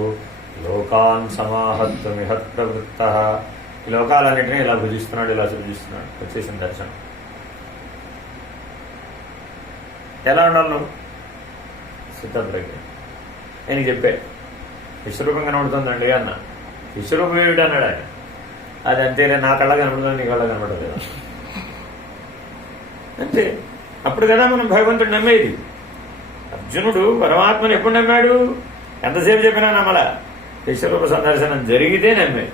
లోకాన్ సమాహత్ నిహత్వృత్త. ఈ లోకాలన్నింటినీ ఇలా భుజిస్తున్నాడు, ఇలా సృజిస్తున్నాడు. వచ్చేసిన దర్శనం. ఎలా ఉండాలి నువ్వు? సిద్ధప్రజ్ఞ. నేను చెప్పే విశ్వరూపం కనబడుతుందండి అన్న. విశ్వరూపం ఏమిటి అన్నాడు ఆయన. అది అంతేలే, నా కళ్ళ కనబడుతుంది, నీ కళ్ళ కనబడలేదు అంతే. అప్పుడు కదా మనం భగవంతుడు నమ్మేది. అర్జునుడు పరమాత్మను ఎప్పుడు నమ్మాడు? ఎంతసేపు చెప్పినా నమ్మల. విశ్వరూప సందర్శనం జరిగితే నమ్మేది,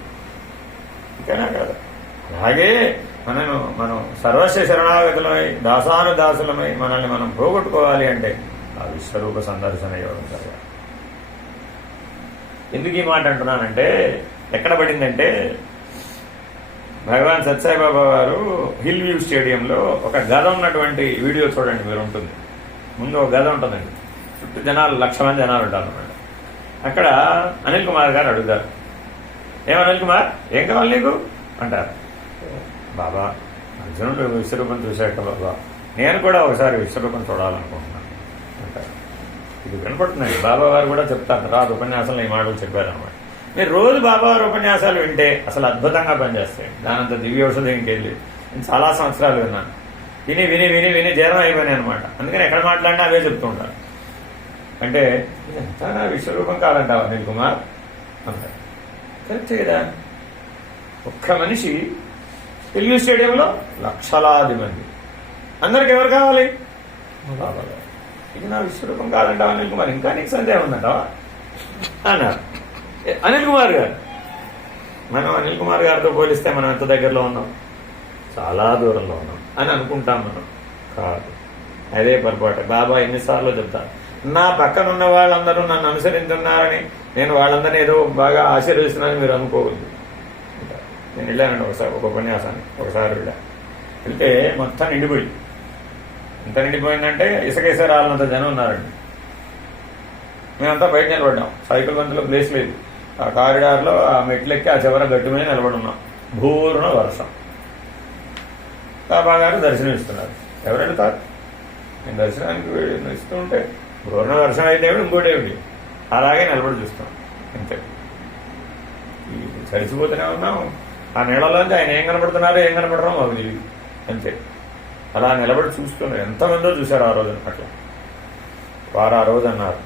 ఇంకేనా కదా. అలాగే మనం సర్వస్వ శరణాగతులమై దాసానుదాసులమై మనల్ని మనం పోగొట్టుకోవాలి అంటే ఆ విశ్వరూప సందర్శన యోగం జరగాలి. ఎందుకు ఈ మాట అంటున్నానంటే, ఎక్కడ పడిందంటే భగవాన్ సత్సాయిబాబా వారు హిల్ వ్యూ స్టేడియంలో ఒక గద ఉన్నటువంటి వీడియో చూడండి మీరు, ఉంటుంది. ముందు ఒక గద ఉంటుందండి, చుట్టూ జనాలు 1,00,000 మంది జనాలు ఉంటారు అన్నమాట. అక్కడ అనిల్ కుమార్ గారు అడుగుతారు, ఏం అనిల్ కుమార్ ఏం కావాలి నీకు అంటారు. బాబా అర్జునుడు విశ్వరూపం చూశాక బాబా నేను కూడా ఒకసారి విశ్వరూపం చూడాలనుకుంటున్నాను అంటారు. ఇది వినపడుతుందండి. బాబా వారు కూడా చెప్తారు, రాదు ఉపన్యాసంలో ఈ మాటలు చెప్పారన్నమాట. మీరు రోజు బాబా వారి ఉపన్యాసాలు వింటే అసలు అద్భుతంగా పనిచేస్తాయి. దానంత దివ్య ఔషధం ఇంకెళ్ళి నేను చాలా సంవత్సరాలు విన్నాను. విని విని విని విని జీర్ణం అయిపోయినాయి అనమాట. అందుకని ఎక్కడ మాట్లాడినా అవే చెప్తూ ఉంటారు. అంటే ఇదంతా విశ్వరూపం కాదంటావా అనిల్ కుమార్ అంటారు. కరెక్ట్ కదా. ఒక్క మనిషి హిల్ వ్యూ స్టేడియంలో 1,00,000 మంది, అందరికి ఎవరు కావాలి? బాబా గారు. ఇది నా విశ్వరూపం కాదంటావా అనిల్ కుమార్? ఇంకా నీకు సందేహం ఉందంటావా అన్నారు అనిల్ కుమార్ గారు. మనం అనిల్ కుమార్ గారితో పోలిస్తే మనం ఎంత దగ్గరలో ఉన్నాం? చాలా దూరంలో ఉన్నాం అని అనుకుంటాం మనం. కాదు, అదే పొరపాటు. బాబా ఎన్నిసార్లు చెప్తాను, నా పక్కన ఉన్న వాళ్ళందరూ నన్ను అనుసరిస్తున్నారని నేను వాళ్ళందరినీ ఏదో బాగా ఆశీర్వదిస్తున్నానని మీరు అనుకోవద్దు. నేను వెళ్ళానండి ఒకసారి ఒక ఉపన్యాసానికి. ఒకసారి వెళ్తే మొత్తం నిండిపోయి, ఎంత నిండిపోయిందంటే ఇసుక రాళ్ళంత జనం ఉన్నారండి. మేమంతా బయట నిలబడ్డాం. సైకిల్ బంతులో ప్లేస్ లేదు. ఆ కారిడార్లో ఆ మెట్లెక్కి ఆ చివర గట్టు మీద నిలబడున్నాం. భూర్ణ వర్షం. బాబా గారు దర్శనం ఇస్తున్నారు. ఎవరు వెళ్తారు? నేను దర్శనానికి ఇస్తూ ఉంటే పూర్ణ వర్షం అయితే ఇంకోటి ఏమిటి, అలాగే నిలబడి చూస్తాం అంతే. చడిచిపోతూనే ఉన్నాం. ఆ నీళ్ళలోంచి ఆయన ఏం కనపడుతున్నారో ఏం కనపడరో మాకు తెలియదు అంతే. అలా నిలబడి చూస్తున్నారు. ఎంతమందో చూశారు ఆ రోజు. అట్లా వారు ఆ రోజు అన్నారు,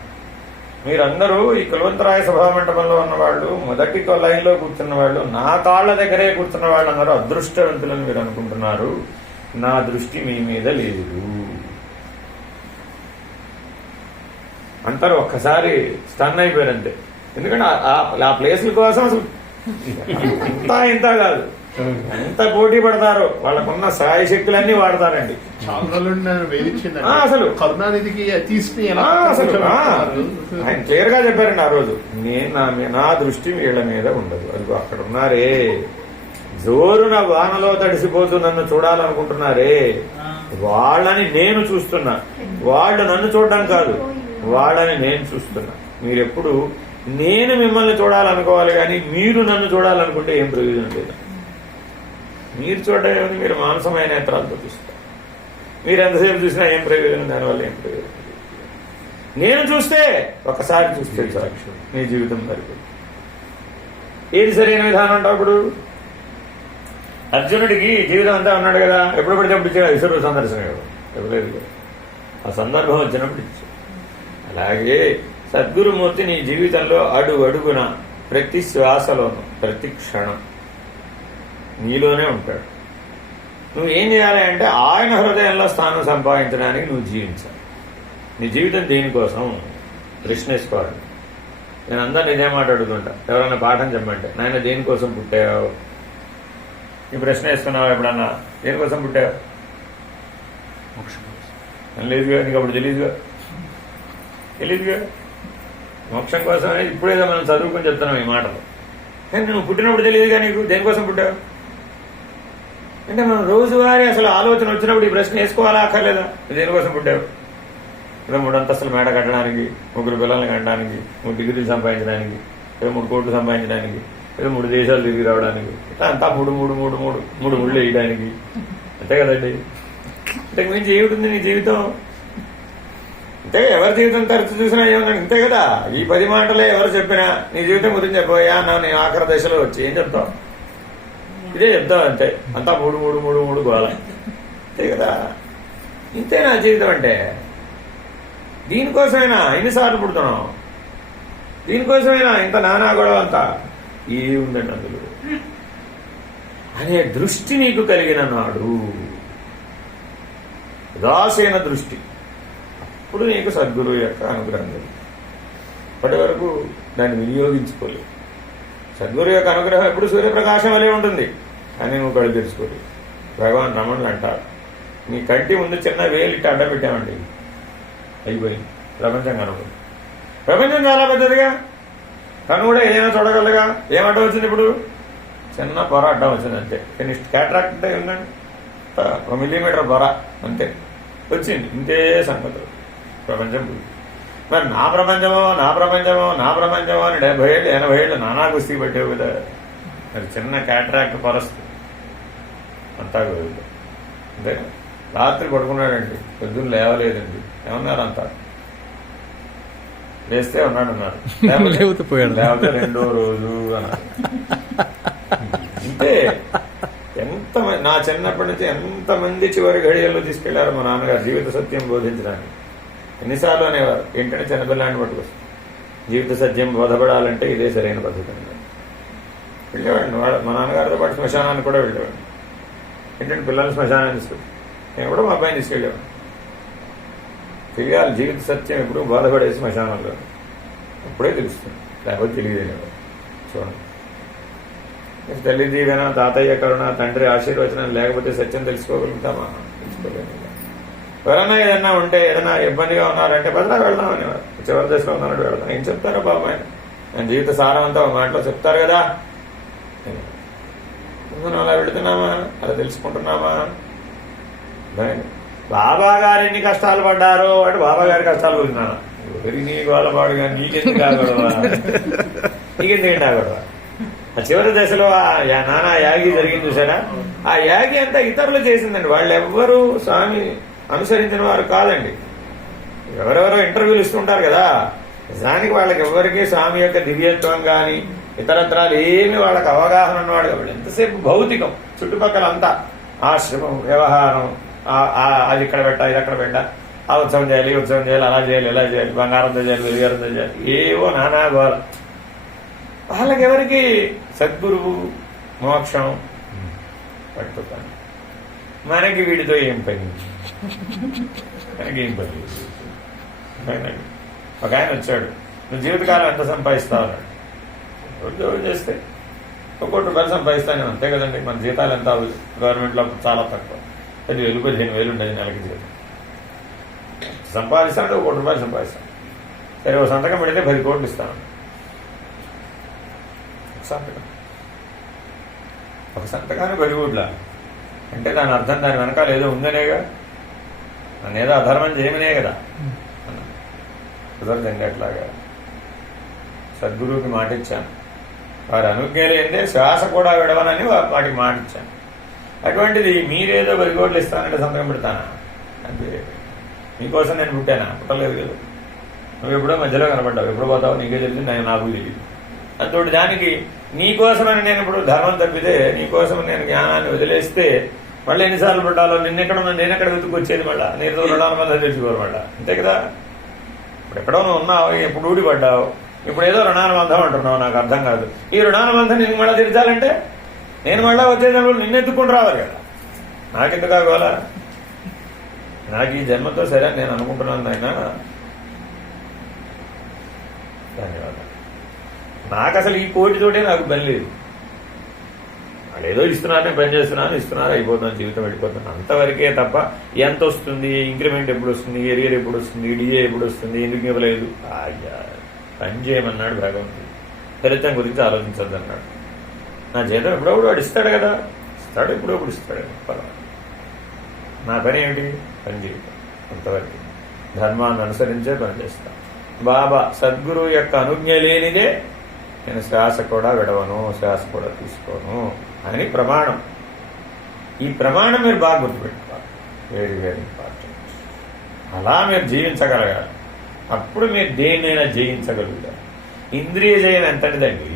మీరందరూ ఈ కులవంతరాయ సభా మండపంలో ఉన్నవాళ్ళు, మొదటి లైన్లో కూర్చున్న వాళ్ళు, నా కాళ్ళ దగ్గరే కూర్చున్న వాళ్ళందరూ అదృష్టవంతులని మీరు అనుకుంటున్నారు. నా దృష్టి మీ మీద లేదు. అంటారు ఒక్కసారి స్టన్ అయిపోయారంతే. ఎందుకంటే ఆ ప్లేసుల కోసం అసలు ఇంత కాదు, ఎంత పోటీ పడతారో, వాళ్ళకున్న సాయి శక్తులన్నీ వాడతారండి. అసలు కరుణానిధికి అసలు ఆయన క్లియర్ గా చెప్పారండి ఆ రోజు. నా దృష్టి వీళ్ళ మీద ఉండదు. అది అక్కడ ఉన్నారే, జోరున వానలో తడిసిపోతూ నన్ను చూడాలనుకుంటున్నారే, వాళ్ళని నేను చూస్తున్నా. వాళ్ళు నన్ను చూడడం కాదు, వాళ్ళని నేను చూస్తున్నా. మీరెప్పుడు నేను మిమ్మల్ని చూడాలనుకోవాలి, కానీ మీరు నన్ను చూడాలనుకుంటే ఏం ప్రయోజనం లేదు. మీరు చూడడం ఏముంది, మీరు మానసమైన నేత్రాలతో చూస్తారు. మీరు ఎంతసేపు చూసినా ఏం ప్రయోజనం, దానివల్ల ఏం ప్రయోజనం. నేను చూస్తే ఒకసారి చూస్తే చాలు, మీ జీవితం సరిపోతుంది. ఏది సరైన విధానం అంటావు? ఇప్పుడు అర్జునుడికి జీవితం అంతా ఉన్నాడు కదా, ఎప్పుడు పడితే అప్పుడు ఇచ్చాడు. విశ్వరూప సందర్శన ఇవ్వలేదు, ఆ సందర్భం వచ్చినప్పుడు ఇచ్చాడు. అలాగే సద్గురుమూర్తి నీ జీవితంలో అడుగున, ప్రతి శ్వాసలోనూ, ప్రతి క్షణం నీలోనే ఉంటాడు. నువ్వు ఏం చేయాలి అంటే ఆయన హృదయంలో స్థానం సంపాదించడానికి నువ్వు జీవించాలి. నీ జీవితం దేనికోసం ప్రశ్నేసుకోవాలి. నేను అందరిని ఇదే మాట అడుగుతుంటా, ఎవరైనా పాఠం చెప్పమంటే, నాయన దేనికోసం పుట్టావు? ఈ ప్రశ్న వేసుకున్నావా ఎప్పుడన్నా? దేనికోసం పుట్టావు? లేదుగా, నీకు అప్పుడు తెలీదుగా. మోక్షం కోసమే. ఇప్పుడేదో మనం చదువుకొని చెప్తున్నాం ఈ మాటలు, కానీ నువ్వు పుట్టినప్పుడు తెలియదుగా నీకు దేనికోసం పుట్టావు. అంటే మనం రోజువారీ అసలు ఆలోచన వచ్చినప్పుడు ఈ ప్రశ్న వేసుకోవాలా అక్కర్లేదా? దేనికోసం పుట్టావు? ఏదో 3 అంతస్తులు మేడ కట్టడానికి, 3 పిల్లల్ని కట్టడానికి, 3 డిగ్రీలు సంపాదించడానికి, ఏదో 3 కోట్లు సంపాదించడానికి, ఏదో 3 దేశాలు తిరిగి రావడానికి, ఇట్లా అంతా 3 ముళ్ళు వేయడానికి. అంతే కదండి. ఇంతకు మించి ఏమిటి నీ జీవితం? అంటే ఎవరి జీవితం తరచు చూసినా ఏమన్నా ఇంతే కదా. ఈ 10 మాటలే ఎవరు చెప్పినా నీ జీవితం గురించి చెప్పబోయా నేను ఆఖరి దశలో వచ్చి ఏం చెప్తావు? ఇదే చెప్తావు అంతే. అంతా 3 గోళ, అంతే కదా. ఇంతే నా జీవితం అంటే. దీనికోసమైనా ఎన్నిసార్లు పుడుతున్నావు? దీనికోసమైనా ఇంత నానా గొడవ అంతా ఏముందండి అందులో అనే దృష్టి నీకు కలిగిన నాడు, ఉదాసీన దృష్టి, ఇప్పుడు నీకు సద్గురువు యొక్క అనుగ్రహం కలిగింది. అప్పటి వరకు దాన్ని వినియోగించుకోలేదు. సద్గురు యొక్క అనుగ్రహం ఎప్పుడు సూర్యప్రకాశం వలె ఉంటుంది, కానీ నువ్వు కళ్ళు తెరుచుకోలేదు. భగవాన్ రమణులు అంటారు, నీ కంటి ముందు చిన్న వేలు ఇట్టు అడ్డ పెట్టామండి, అయిపోయింది ప్రపంచం కనబడింది. ప్రపంచం చాలా పెద్దదిగా, కను కూడా ఏదైనా చూడగలగా. ఏమడ్డ వచ్చింది ఇప్పుడు? చిన్న పొర అడ్డం వచ్చింది అంతే. ఫినిష్డ్. క్యాట్రాక్ట్ అంటే ఉందండి, 1 మిల్లీమీటర్ పొర అంతే వచ్చింది. ఇంతే సంగతులు. ప్రపంచం పోయింది. మరి నా ప్రపంచమో అని 70 ఏళ్ళు 80 ఏళ్ళు నానా కుస్తీ పెట్టావు కదా. మరి చిన్న క్యాట్రాక్ట్ పరిస్థితి అంతా కుదరదు. అంతే. రాత్రి పడుకున్నాడండి, పొద్దున్న లేవలేదండి. ఏమన్నారు అంతా? లేస్తే ఉన్నాడన్నారు, లేకపోతే 2వ రోజు అన్నారు. అంతే. నా చిన్నప్పటి నుంచి ఎంతమంది చివరి ఘడియల్లో తీసుకెళ్లారు మా నాన్నగారు జీవిత సత్యం బోధించడానికి. ఎన్నిసార్లు అనేవారు, ఏంటంటే చిన్నపిల్లాన్ని పట్టుకొస్తాం, జీవిత సత్యం బోధపడాలంటే ఇదే సరైన పద్ధతి అని వెళ్ళేవాడిని. మా నాన్నగారితో పాటు శ్మశానాన్ని కూడా వెళ్ళేవాడిని. ఏంటంటే పిల్లల్ని శ్మశానాన్ని తీసుకెళ్ళి, నేను కూడా మా అబ్బాయిని తీసుకెళ్ళేవాడిని. తెలియాలి జీవిత సత్యం ఎప్పుడు బోధపడేసి శ్మశానంలో, అప్పుడే తెలుస్తుంది, లేకపోతే తెలియదేవాడు. చూడండి, తల్లి దీవెన, తాతయ్య కరుణ, తండ్రి ఆశీర్వచనం లేకపోతే సత్యం తెలుసుకోగలుగుతామా? తెలుసుకోలేదు. ఎవరైనా ఏదన్నా ఉంటే, ఏదైనా ఇబ్బందిగా ఉన్నారంటే బదిలా వెళ్దాం అనేవారు. చివరి దశలో ఉన్నాడు వెళ్దాం. ఏం చెప్తారో బాబు ఆయన, నేను జీవిత సారం అంతా ఒక మాటలో చెప్తారు కదా. మనం అలా వెళుతున్నామా? అలా తెలుసుకుంటున్నామా? బాబా గారు ఎన్ని కష్టాలు పడ్డారో అంటే బాబా గారి కష్టాలు పోతున్నాను. నీ గోలపాడు కానీ నీకెందుకు ఆగొడవా? నీకెందుకంటే ఆగొడవా? ఆ చివరి దశలో నానా యాగి జరిగింది చూసారా? ఆ యాగి అంతా ఇతరులు చేసిందండి. వాళ్ళు ఎవ్వరూ స్వామి అనుసరించిన వారు కాదండి. ఎవరెవరో ఇంటర్వ్యూలు ఇస్తుంటారు కదా, నిజానికి వాళ్ళకి ఎవరికి స్వామి యొక్క దివ్యత్వం కానీ ఇతరత్రాలు ఏమి వాళ్ళకి అవగాహన ఉన్నవాడు కాబట్టి ఎంతసేపు భౌతికం, చుట్టుపక్కల అంతా ఆశ్రమం, వ్యవహారం, అది ఇక్కడ పెట్టా, ఇది అక్కడ పెట్టా, ఆ ఉత్సవం చేయాలి ఉత్సవం చేయాలి, అలా చేయాలి ఇలా చేయాలి, బంగారంతో చేయాలి వెలిగారంతో చేయాలి, ఏవో నానా గోల. వాళ్ళకెవరికి సద్గురువు మోక్షం పట్టుతాను. మనకి వీడితో ఏం పని, మనకేం పని. ఒక ఆయన వచ్చాడు, నువ్వు జీవితకాలం ఎంత సంపాదిస్తావు అన్నాడు. ఉద్యోగం చేస్తే 1 కోటి రూపాయలు సంపాదిస్తాను, అంతే కదండి. మన జీతాలు ఎంత అవ్వదు గవర్నమెంట్లో, చాలా తక్కువ, 10,000 15,000 ఉండేది నెలకి జీతం. సంపాదిస్తానంటే 1 కోటి రూపాయలు సంపాదిస్తాను. సరే ఒక సంతకం పెడితే 10 కోట్లు ఇస్తాను. సంతకం, ఒక సంతకాన్ని 10 కోట్ల అంటే దాని అర్థం దాని వెనకాల ఏదో ఉందనేగా, నన్ను ఏదో అధర్మం చేయమనే కదా. కుదరదండి అట్లాగా. సద్గురువుకి మాట ఇచ్చాను, వారి అనుజ్ఞలేందే శ్వాస కూడా విడవనని వాటికి మాట ఇచ్చాను. అటువంటిది మీరేదో 10 కోట్లు ఇస్తానంటే సంతకం పెడతానా? అంటే నీకోసం నేను పుట్టానా? పుట్టలేదు కదా. నువ్వు ఎప్పుడో మధ్యలో కనపడ్డావు, ఎప్పుడు పోతావు నీకే తెలియదు, నాకు తెలియదు. అంతటి దానికి నీకోసమని నేను ఇప్పుడు ధర్మం తప్పితే, నీకోసం నేను జ్ఞానాన్ని వదిలేస్తే మళ్ళీ ఎన్నిసార్లు పడ్డాలో, నేనెక్కడ వెతుక్కొచ్చేది, మళ్ళీ నీతో రుణాల మళ్ళీ తెచ్చుకోరు మళ్ళా, అంతే కదా. ఇప్పుడు ఎక్కడో నువ్వు ఉన్నావు, ఇప్పుడు ఊడిపడ్డావు, ఇప్పుడు ఏదో రుణానుబంధం అంటున్నావు, నాకు అర్థం కాదు. ఈ రుణానుబంధం నేను మళ్ళీ తీర్చాలంటే నేను మళ్ళీ వచ్చేటప్పుడు నిన్నెత్తుకుని రావాలి కదా. నాకెందుకు కాగోలా? నాకు ఈ జన్మతో సరే నేను అనుకుంటున్నాను అయినా. ధన్యవాదాలు. నాకు అసలు ఈ కోటితోటే నాకు పని లేదు. వాళ్ళు ఏదో ఇస్తున్నారు, నేను పని చేస్తున్నాను, ఇస్తున్నారు, అయిపోతున్నాను, జీవితం వెళ్ళిపోతున్నాను, అంతవరకే తప్ప ఎంత వస్తుంది, ఇంక్రిమెంట్ ఎప్పుడు వస్తుంది, ఎరియర్ ఎప్పుడు వస్తుంది, డిఏ ఎప్పుడు వస్తుంది, ఎందుకు ఇవ్వలేదు, అయ్యా పని చేయమన్నాడు భగవంతుడు. ఫలితం గురించి ఆలోచించద్దు అన్నాడు. నా జీతం ఎప్పుడప్పుడు వాడు ఇస్తాడు కదా, ఇస్తాడు, ఎప్పుడప్పుడు ఇస్తాడు, పర్వాలేదు. నా పని ఏమిటి? పని చేయటం, అంతవరకు ధర్మాన్ని అనుసరించే పని చేస్తాను. బాబా సద్గురువు యొక్క అనుజ్ఞ లేనిదే నేను శ్వాస కూడా విడవను, శ్వాస కూడా తీసుకోను అని ప్రమాణం. ఈ ప్రమాణం మీరు బాగా గుర్తుపెట్టుకోవాలి, వెరీ వెరీ ఇంపార్టెంట్. అలా మీరు జీవించగలగాలి, అప్పుడు మీరు దేన్నైనా జయించగలుగుతారు. ఇంద్రియ జయం ఎంతటిదండి?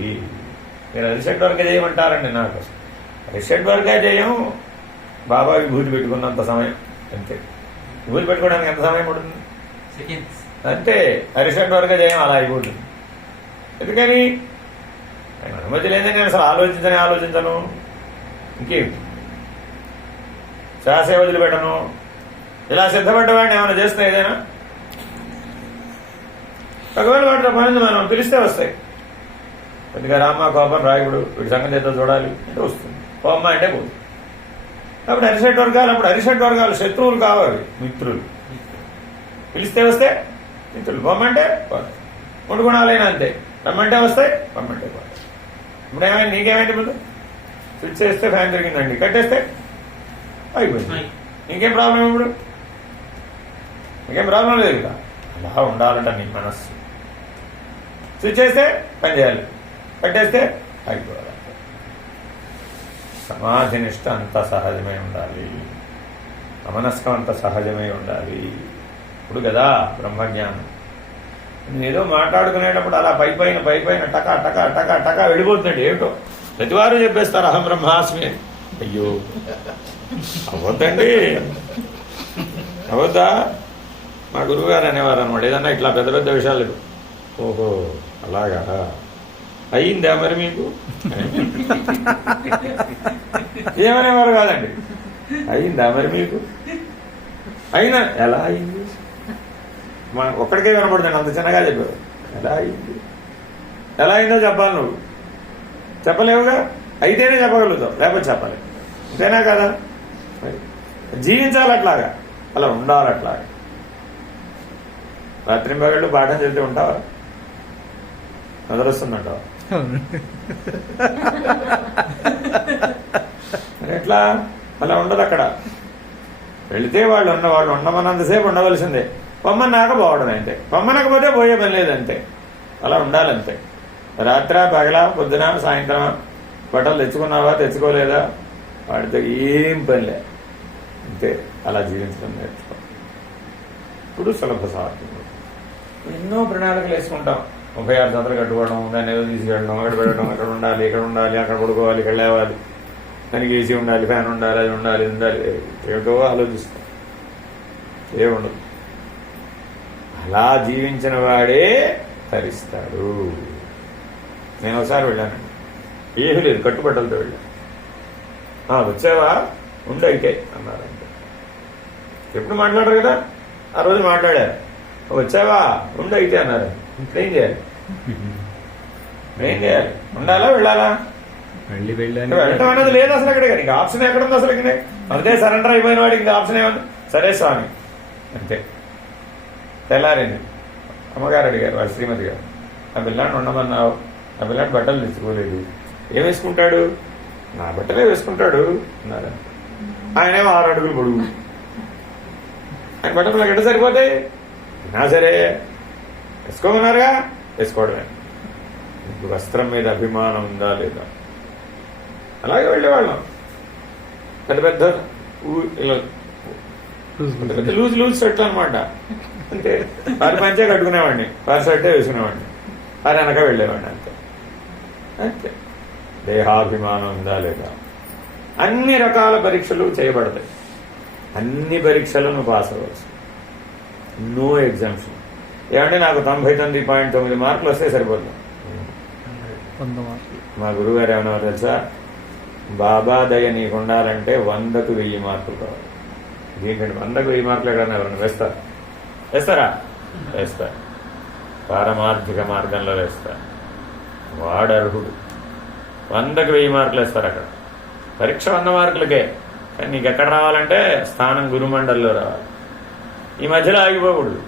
మీరు అరిషడ్ వర్గ జయం అంటారండి. నాకు అరిషడ్ వర్గ జయం బాబా విభూతి పెట్టుకున్నంత సమయం, అంతే. విభూతి పెట్టుకోవడానికి ఎంత సమయం పడుతుంది? అంతే. అరిషడ్ వర్గ జయం అలా అయిపోతుంది. ఎందుకని? ఆయన అనుమతి లేదని నేను అసలు ఆలోచించను. ఇంకేమిటి? శ్వాసే వదిలిపెట్టను. ఇలా సిద్ధపడ్డవాడిని ఏమైనా చేస్తే ఏదైనా ఒకవేళ వాటిలో పని మనం పిలిస్తే వస్తాయి. కొద్దిగా రామ్మ కోపం రాయుడు, వీడి సంగతి ఏదో చూడాలి అంటే వస్తుంది, కోమ్మ అంటే పోతుంది. అప్పుడు అరిషడ్ వర్గాలు శత్రువులు కావాలి, మిత్రులు. పిలిస్తే వస్తే మిత్రులు, పొమ్మంటే పోతాయి. 3 గుణాలైనా అంతే, రమ్మంటే వస్తాయి, పొమ్మంటే పోతాయి. ఇప్పుడు ఏమైంది? నీకేమైంది? ముందు స్విచ్ చేస్తే ఫ్యాన్ తిరిగిందండి, కట్టేస్తే అయిపోయింది. నీకేం ప్రాబ్లం? ఇప్పుడు నీకేం ప్రాబ్లం లేదు కదా. అలా ఉండాలంట నీ మనస్సు. స్విచ్ చేస్తే పని చేయాలి, కట్టేస్తే అయిపోవాలి. సమాధి నిష్ట అంత సహజమై ఉండాలి, అమనస్కం అంత సహజమై ఉండాలి. ఇప్పుడు కదా బ్రహ్మజ్ఞానం. ఏదో మాట్లాడుకునేటప్పుడు అలా పైపైన టకా టకా టకా టకా వెళ్ళిపోతుందండి. ఏమిటో ప్రతివారు చెప్పేస్తారు అహం బ్రహ్మాస్మి అని. అయ్యో అవద్దండి, అవద్దా. మా గురువు గారు అనేవారు అనమాట, ఏదన్నా ఇట్లా పెద్ద పెద్ద విషయాలు. ఓహో అలాగా అయ్యిందా మరి మీకు? ఏమనేవారు కాదండి, అయ్యిందా మరి మీకు? అయినా ఎలా అయింది? ఒక్కడికే వినపడుతుంది, అంత చిన్నగా చెప్పారు. ఎలా అయిందో చెప్పాలి. నువ్వు చెప్పలేవుగా, అయితేనే చెప్పగలుగుతావు, లేకపోతే చెప్పాలి. అంతేనా కదా? జీవించాలి అట్లాగా, అలా ఉండాలి అట్లాగా. రాత్రింబగళ్ళు పాఠం చదివితే ఉంటావా? నిద్రొస్తుందంటావా? ఎట్లా? అలా ఉండదు. అక్కడ వెళితే వాళ్ళు ఉండమన్నంతసేపు ఉండవలసిందే. పొమ్మన్నాక పోవడం అంతే, పొమ్మనకపోతే పోయే పని లేదంతే. అలా ఉండాలంతే. రాత్ర పగల పొద్దున సాయంత్రమా బట్టలు తెచ్చుకున్నావా తెచ్చుకోలేదా వాడితో ఏం పనిలే, అంతే. అలా జీవించడం నేర్చుకో. ఇప్పుడు సులభ సాధ్యం. ఎన్నో ప్రణాళికలు వేసుకుంటాం. 36 జతలు కట్టుకోవడం, దాన్ని ఏదో తీసుకెళ్ళడం, అక్కడ పెట్టడం, అక్కడ ఉండాలి, ఇక్కడ ఉండాలి, అక్కడ పడుకోవాలి, ఇక్కడ లేవాలి, దానికి ఏసీ ఉండాలి, ఫ్యాన్ ఉండాలి, అది ఉండాలి, ఇది ఉండాలి. ఏమిటో ఆలోచిస్తాం, ఏముండదు. అలా జీవించిన వాడే తరిస్తాడు. నేను ఒకసారి వెళ్ళానండి, ఏమీ లేదు, కట్టుబట్టలతో వెళ్ళాను. వచ్చావా, ఉండు అయితే అన్నారంటే. ఎప్పుడు మాట్లాడరు కదా, ఆ రోజు మాట్లాడారు. వచ్చావా, ఉండు అయితే అన్నారు. ఇంకేం చేయాలి, ఏం చేయాలి, ఉండాలా వెళ్ళాలా? వెళ్ళటం అనేది లేదు అసలు అక్కడ. ఇంకా ఆప్షన్ ఎక్కడుంది అసలు? ఇక్కడ అంతే, సరెండర్ అయిపోయిన వాడికి ఇంకా ఆప్షన్ ఏముంది? సరే స్వామి అంతే. తెల్లారింది, అమ్మగారు అడిగారు, వాళ్ళ శ్రీమతి గారు, ఆ పిల్లాడిని ఉండమన్నావు, ఆ పిల్లాడి బట్టలు తెచ్చుకోలేదు, ఏం వేసుకుంటాడు? నా బట్టలే వేసుకుంటాడు అన్నారు. ఆయనేమో 6 అడుగులు పొడుగు, ఆయన బట్టలు నాకు ఎట్ట సరిపోతాయి? నా సరే వేసుకోమన్నారుగా, వేసుకోవడమే. ఇప్పుడు వస్త్రం మీద అభిమానం ఉందా లేదా? అలాగే వెళ్ళేవాళ్ళం. పెద్ద పెద్ద లూజ్ షర్ట్లు అనమాట. అంటే వారి పంచే కట్టుకునేవాడిని, వారి షర్టే వేసుకునేవాడిని, వారి వెనక వెళ్ళేవాడిని. అంతే అంతే. దేహాభిమానం ఉందా లేదా? అన్ని రకాల పరీక్షలు చేయబడతాయి. అన్ని పరీక్షలను పాస్ అవ్వచ్చు, నో ఎగ్జామ్షన్. ఏమంటే నాకు 99.9 మార్కులు వస్తే సరిపోతుంది. మా గురువు గారు ఏమన్నా తెలుసా, బాబా దయ నీకు ఉండాలంటే 100కు 1000 మార్కులు కావాలి. దీంట్లో 100కు 1000 మార్కులు ఎక్కడన్నా ఎవరన్నా వేస్తారా? వేస్తారు. పారమార్థిక మార్గంలో వేస్తారు. వాడు అర్హుడు. 100కు 1000 మార్కులు వేస్తారు అక్కడ. పరీక్ష 100 మార్కులకే, కానీ నీకు ఎక్కడ రావాలంటే స్థానం గురుమండలిలో రావాలి. ఈ మధ్యలో ఆగిపోకూడదు.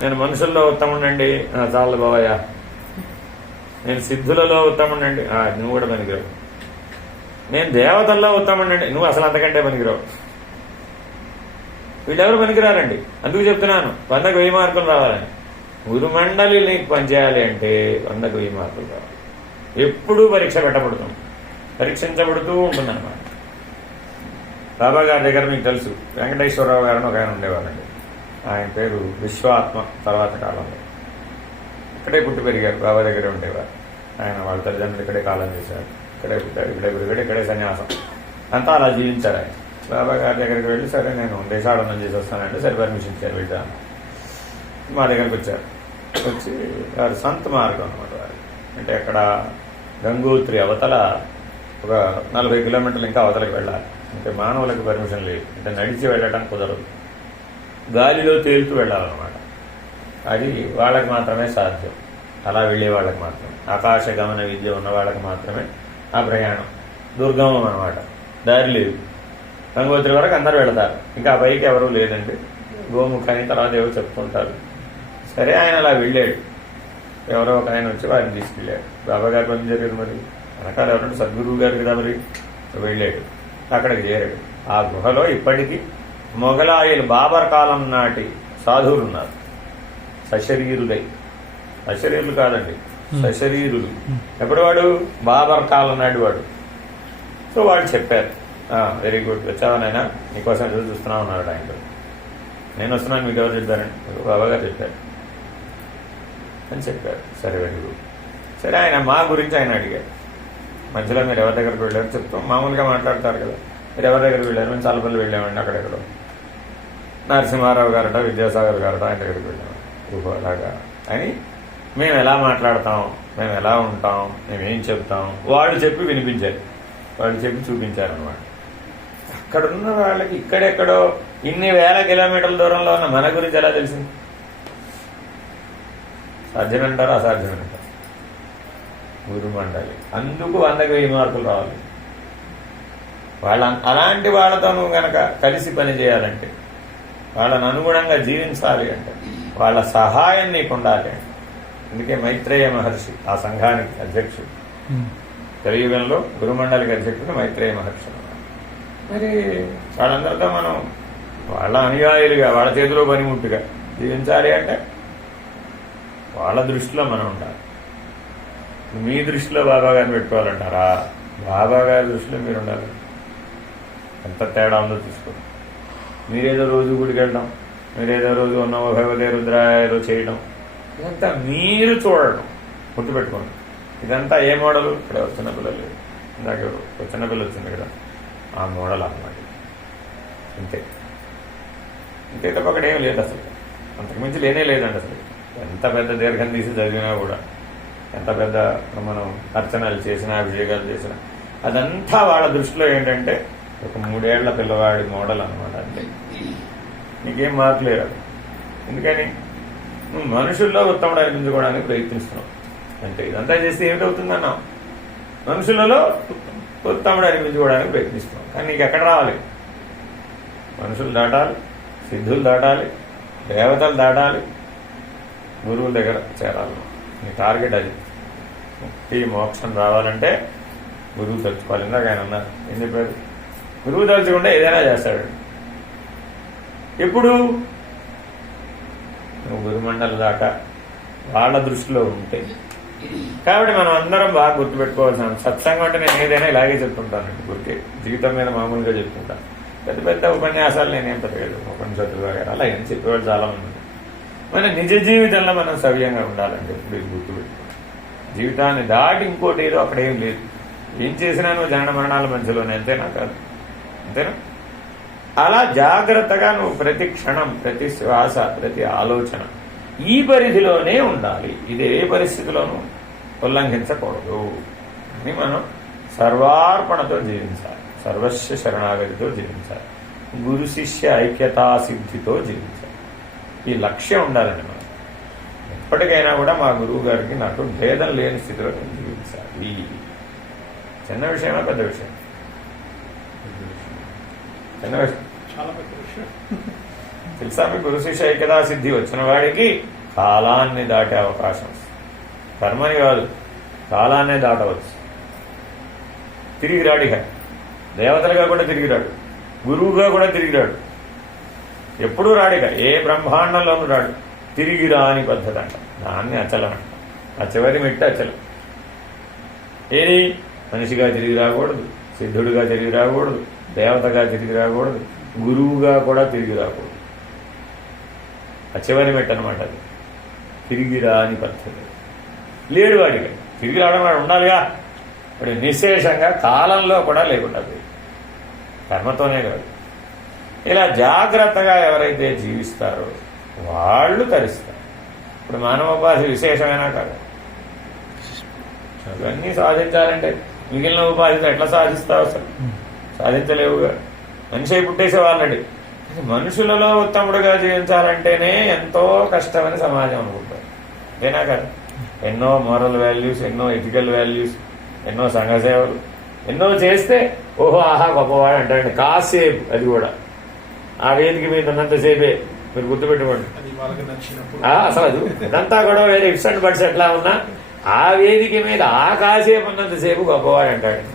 నేను మనుషుల్లో ఉత్తముండండి, చాలు బావయ్య. నేను సిద్ధులలో ఉత్తముండండి, నువ్వు కూడా పనికిరావు. నేను దేవతల్లో ఉత్తముండండి, నువ్వు అసలు అంతకంటే పనికిరావు. వీళ్ళెవరు పనికిరారండి. అందుకు చెప్తున్నాను 100కు 1000 మార్కులు రావాలని. గురుమండలి నీకు పనిచేయాలి అంటే 100కు 1000 మార్కులు రావాలి. ఎప్పుడూ పరీక్ష పెట్టబడుతుంది, పరీక్షించబడుతూ ఉంటుందన్నమాట. బాబా గారి దగ్గర మీకు తెలుసు, వెంకటేశ్వరరావు గారిని ఒక ఆయన ఉండేవారండి. ఆయన పేరు విశ్వాత్మ. తర్వాత కాలంలో ఇక్కడే పుట్టి పెరిగారు, బాబా దగ్గరే ఉండేవారు. ఆయన వాళ్ళ తల్లిదండ్రులు ఇక్కడే కాలం చేశారు, ఇక్కడే పుట్టారు, ఇక్కడే పెరిగాడు, ఇక్కడే సన్యాసం అంతా అలా జీవించారు ఆయన. బాబా గారి దగ్గరికి వెళ్ళి, సరే నేను దేశాటనం చేసి వస్తానంటే సరే పర్మిషన్ ఇచ్చారు, వెళ్తాను. మా దగ్గరికి వచ్చారు. వచ్చి వారి సంత మార్గం అనమాట వారి. అంటే అక్కడ గంగోత్రి అవతల ఒక 40 కిలోమీటర్లు ఇంకా అవతలకి వెళ్ళాలి. అంటే మానవులకు పర్మిషన్ లేదు, అంటే నడిచి వెళ్ళడానికి కుదరదు, గాలిలో తేలుతూ వెళ్ళాలన్నమాట. అది వాళ్ళకి మాత్రమే సాధ్యం, అలా వెళ్ళే వాళ్ళకి మాత్రమే. ఆకాశ గమన విద్య ఉన్న వాళ్ళకి మాత్రమే ఆ ప్రయాణం. దుర్గమం అనమాట, దారి లేదు. గంగోత్రి వరకు అందరూ వెళతారు, ఇంకా ఆ పైకి ఎవరూ లేదండి. గోముఖ అని తర్వాత ఏవో చెప్పుకుంటారు. సరే ఆయన అలా వెళ్ళాడు. ఎవరో ఒక ఆయన వచ్చి వారిని తీసుకెళ్ళాడు. బాబా గారు పని జరిగింది. మరి వెనకాల ఎవరంటే సద్గురువు గారు కదా, మరి వెళ్ళాడు, అక్కడికి చేరాడు. ఆ గుహలో ఇప్పటికీ మొఘలాయులు బాబర్ కాలం నాటి సాధువులు ఉన్నారు, సశరీరులై. అశరీరులు కాదండి, సశరీరులు. ఎప్పుడు వాడు? బాబర్ కాలం నాటి వాడు. సో వాడు చెప్పారు, వెరీ గుడ్, వచ్చావా నాయనా, నీకోసం ఎదురు చూస్తున్నావు అన్నాడు ఆయనతో. నేను వస్తున్నాను, మీకు ఎవరు చెప్పారండి? బాబా గారు చెప్పారు అని చెప్పారు. సరే వెరీ గుడ్. సరే ఆయన మా గురించి ఆయన అడిగారు. మధ్యలో మీరు ఎవరి దగ్గరికి వెళ్ళారు చెప్తాం, మామూలుగా మాట్లాడతారు కదా. మీరు ఎవరి దగ్గరికి వెళ్ళారు? మేము చాలాపల్లి వెళ్ళామండి, అక్కడెక్కడో నరసింహారావు గారట, విద్యాసాగర్ గారట, ఆయన దగ్గరికి వెళ్ళాము. అలాగా అని మేము ఎలా మాట్లాడతాం, మేము ఎలా ఉంటాం, మేము ఏం చెప్తాం, వాళ్ళు చెప్పి వినిపించారు, వాళ్ళు చెప్పి చూపించారనమాట. అక్కడున్న వాళ్ళకి ఇక్కడెక్కడో ఇన్ని వేల కిలోమీటర్ల దూరంలో ఉన్న మన గురించి ఎలా తెలిసింది? సాధ్యమంటారా అసాధ్యమంటారా? గురుమండలి. అందుకు 100కు 1000 మార్కులు రావాలి. అలాంటి వాళ్ళతో నువ్వు గనక కలిసి పని చేయాలంటే, వాళ్ళని అనుగుణంగా జీవించాలి అంటే, వాళ్ళ సహాయం నీకు ఉండాలి అంటే. అందుకే మైత్రేయ మహర్షి ఆ సంఘానికి అధ్యక్షుడు. కలియుగంలో గురుమండలికి అధ్యక్షుడు మైత్రేయ మహర్షి. మరి వాళ్ళందరితో మనం వాళ్ళ అనుయాయులుగా, వాళ్ళ చేతిలో పనిముట్టుగా జీవించాలి అంటే వాళ్ళ దృష్టిలో మనం ఉండాలి. మీ దృష్టిలో బాబా గారిని పెట్టుకోవాలంటారా? బాబా గారి దృష్టిలో మీరు ఉండాలి. ఎంత తేడా ఉందో చూసుకోండి. మీరేదో రోజు గుడికి వెళ్ళడం, మీరేదో రోజు ఉన్న భగవతే రుద్రాయలో చేయడం, ఇదంతా మీరు చూడడం, గుర్తుపెట్టుకోండి. ఇదంతా ఏ మోడలు? ఇక్కడ చిన్నపిల్లలు లేదు, ఇందాక చిన్నపిల్ల వచ్చింది కదా, ఆ మోడల్ అన్నమాట. అంతే, ఇంతే తప్ప అక్కడ ఏం లేదు అసలు. అంతకుమించి లేనే లేదండి అసలు. ఎంత పెద్ద దీర్ఘం తీసి చదివినా కూడా, ఎంత పెద్ద మనం అర్చనలు చేసినా, అభిషేకాలు చేసినా, అదంతా వాళ్ళ దృష్టిలో ఏంటంటే ఒక 3 ఏళ్ల పిల్లవాడి మోడల్ అనమాట. అంటే నీకేం మార్పు లేరు. ఎందుకని నువ్వు మనుషుల్లో ఉత్తముడు అనిపించుకోవడానికి ప్రయత్నిస్తున్నావు. అంటే ఇదంతా చేస్తే ఏమిటవుతుందన్నావు? మనుషులలో ఉత్తముడు అనిపించుకోవడానికి ప్రయత్నిస్తున్నావు. కానీ నీకు ఎక్కడ రావాలి? మనుషులు దాటాలి, సిద్ధులు దాటాలి, దేవతలు దాటాలి, గురువుల దగ్గర చేరాలి. నీ టార్గెట్ అది. ముక్తి మోక్షం రావాలంటే గురువు తలుచుకోవాలి. ఇందాక ఆయన అన్నారు, ఏం చెప్పారు? గురువు తలుచుకుంటే ఏదైనా చేస్తాడు. ఎప్పుడు నువ్వు గురుమండలి దాకా వాళ్ళ దృష్టిలో ఉంటే. కాబట్టి మనం అందరం బాగా గుర్తుపెట్టుకోవాల్సిన సత్సంగం అంటే నేను ఏదైనా ఇలాగే చెప్తుంటానండి. గుర్తి జీవితం మీద మామూలుగా చెప్తుంటాను. పెద్ద పెద్ద ఉపన్యాసాలు నేనేం పెద్దలేదు, ఉపనిషత్తులు వగేరా అలా ఏం చెప్పేవాళ్ళు చాలా మంది. మన నిజ జీవితంలో మనం సవ్యంగా ఉండాలంటే ఇప్పుడు ఇది గుర్తుపెట్టుకో. జీవితాన్ని దాటి ఇంకోటి ఏదో అక్కడ ఏం లేదు. ఏం చేసినా నువ్వు జనన మరణాల మధ్యలోనే, అంతేనా కాదు? అంతేనా? అలా జాగ్రత్తగా నువ్వు ప్రతి క్షణం, ప్రతి శ్వాస, ప్రతి ఆలోచన ఈ పరిధిలోనే ఉండాలి. ఇది ఏ పరిస్థితిలోనూ ఉల్లంఘించకూడదు అని మనం సర్వార్పణతో జీవించాలి. సర్వస్వ శరణాగతితో జీవించాలి. గురు శిష్య ఐక్యతా సిద్ధితో జీవించాలి. ఈ లక్ష్యం ఉండాలండి మనం. ఎప్పటికైనా కూడా మా గురువు గారికి నాకు భేదం లేని స్థితిలో నేను జీవించాలి. చిన్న విషయమా పెద్ద విషయం? చిన్న విషయం, చాలా పెద్ద విషయం. తెలుసా మీ గురు శిష్య ఐక్యతా సిద్ధి వచ్చిన వాడికి కాలాన్ని దాటే అవకాశం. కర్మని కాదు, కాలాన్నే దాటవచ్చు. తిరిగి రాడిగా దేవతలుగా కూడా తిరిగి రాడు, గురువుగా కూడా తిరిగి రాడు. ఎప్పుడూ రాడిగా, ఏ బ్రహ్మాండంలోనూ రాడు. తిరిగి రాని పద్ధతి అంట. దాన్ని అచలం అంట. ఆ చివరి మెట్టి అచలం. ఏది? మనిషిగా తిరిగి రాకూడదు, సిద్ధుడిగా తిరిగి రాకూడదు, దేవతగా తిరిగి రాకూడదు, గురువుగా కూడా తిరిగి రాకూడదు. ఆ చివరి మెట్టు అనమాట అది. తిరిగి రాని పద్ధతి లేడు వాడిగా. తిరిగి రావడం వాడు ఉండాలిగా. వాడు నిశ్శేషంగా కాలంలో కూడా లేకుండా పోయి కర్మతోనే కాదు. ఇలా జాగ్రత్తగా ఎవరైతే జీవిస్తారో వాళ్ళు తరిస్తారు. ఇప్పుడు మానవోపాధి విశేషమైనా కాదు. ఇవన్నీ సాధించాలంటే మిగిలిన ఉపాధితో ఎట్లా సాధిస్తావు? అసలు సాధించలేవుగా. మనిషి అయి పుట్టేసావు ఆల్రెడీ. మనుషులలో ఉత్తముడుగా జీవించాలంటేనే ఎంతో కష్టమని సమాజం అనుకుంటారు. అంతేనా కదా? ఎన్నో మోరల్ వాల్యూస్, ఎన్నో ఎథికల్ వాల్యూస్, ఎన్నో సంఘసేవలు ఎన్నో చేస్తే ఓహో ఆహా గొప్పవాడు అంటారండి. కాసేపు, అది కూడా ఆ వేదిక మీద ఉన్నంతసేపే. మీరు గుర్తుపెట్టుకోండి. అసలు అది ఇదంతా కూడా వేరే ఇఫ్స్ అండ్ బట్స్ ఎట్లా ఉన్నా ఆ వేదిక మీద ఆ కాసేపు ఉన్నంతసేపు గొప్పవాడు అంటాడండి.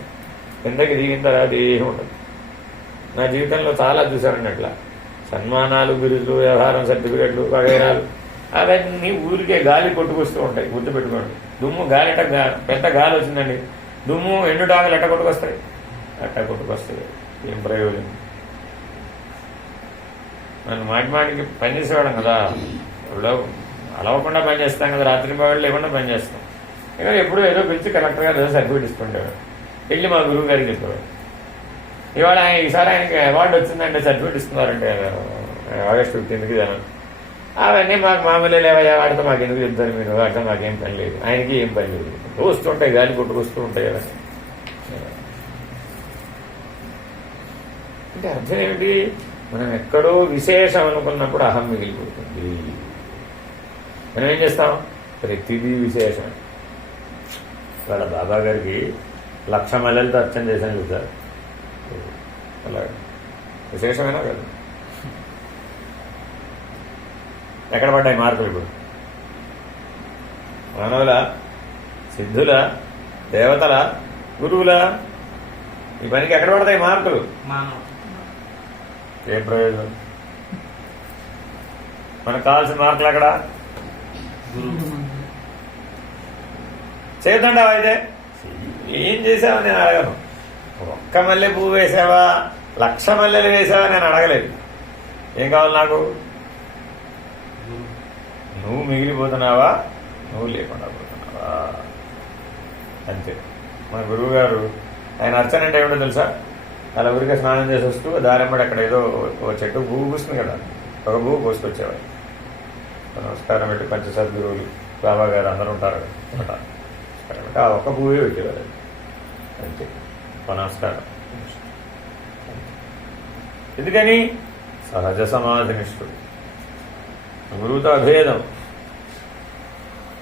కిందకి దిగిన తర్వాత ఏమి ఉండదు. నా జీవితంలో చాలా చూశానండి అట్లా. సన్మానాలు, బిరుదులు, వ్యవహారం సర్టిఫికెట్లు, వగైరాలు అవన్నీ ఊరికే గాలి కొట్టుకొస్తూ ఉంటాయి. గుర్తుపెట్టుకోండి. దుమ్ము గాలి పెద్ద గాలి వచ్చిందండి, దుమ్ము ఎండుటాకులు ఎట్ట కొట్టుకొస్తాయి? అట్ట కొట్టుకొస్తాయి. ఏం ప్రయోజనం? మనం మాటికి పనిచేసేవాళ్ళం కదా. ఇప్పుడు అలవకుండా పనిచేస్తాం కదా, రాత్రి బాగా లేకుండా పనిచేస్తాం. ఇక ఎప్పుడూ ఏదో పిలిచి కలెక్టర్ గారు ఏదో సర్టిఫికెట్ ఇస్తుంటాడు. వెళ్ళి మా గురువు గారికి చెప్పేవాడు, ఇవాళ ఈసారి ఆయనకి అవార్డు వచ్చిందంటే సర్టిఫికెట్ ఇస్తున్నారంటే ఆగస్టు 15కి జనం. అవన్నీ మాకు మామూలే లేవయ్యా, వాడితో మాకు ఎందుకు చెప్తారు మీరు, వాటితో మాకేం పని లేదు, ఆయనకి ఏం పని లేదు. వస్తుంటాయి, గాలి కొట్టుకొస్తూ ఉంటాయి కదా. అంటే అర్థం ఏమిటి? మనం ఎక్కడో విశేషం అనుకున్నప్పుడు అహం మిగిలిపోతుంది. మనం ఏం చేస్తాం? ప్రతిదీ విశేషం. వాళ్ళ బాబా గారికి 1,00,000 మల్లెలతో అర్చన చేశాను చూసారు. అలా విశేషమైనా కదా. ఎక్కడ పడ్డాయి మార్పులు? ఇప్పుడు మానవుల, సిద్ధుల, దేవతల, గురువుల ఈ పనికి ఎక్కడ పడతాయి మార్పులు? ఏం ప్రయోజనం? మనకు కావాల్సిన మార్కులు అక్కడ చేద్దంటావా? అయితే ఏం చేసావా నేను అడగను. ఒక్క మల్లె పువ్వు వేసావా, 1,00,000 మల్లెలు వేసావా నేను అడగలేదు. ఏం కావాలి నాకు? నువ్వు మిగిలిపోతున్నావా, నువ్వు లేకుండా పోతున్నావా, అంతే. మన గురువు గారు ఆయన అర్చన అంటే ఏమిటో తెలుసా? అలా ఊరికే స్నానం చేసి వస్తూ దారెమ్మడి అక్కడ ఏదో ఒక చెట్టు పువ్వు పూస్తుంది కదా, ఒక పువ్వు కోసుకొచ్చేవాడు. నమస్కారం పెట్టి పంచసద్గురువులు బాబా గారు అందరూ ఉంటారు కదా, నమస్కారం పెట్టి ఆ ఒక్క పువ్వే పెట్టేవారు అంతే, నమస్కారం. ఎందుకని సహజ సమాధినిష్ఠుడు, గురువుతో అభేదం,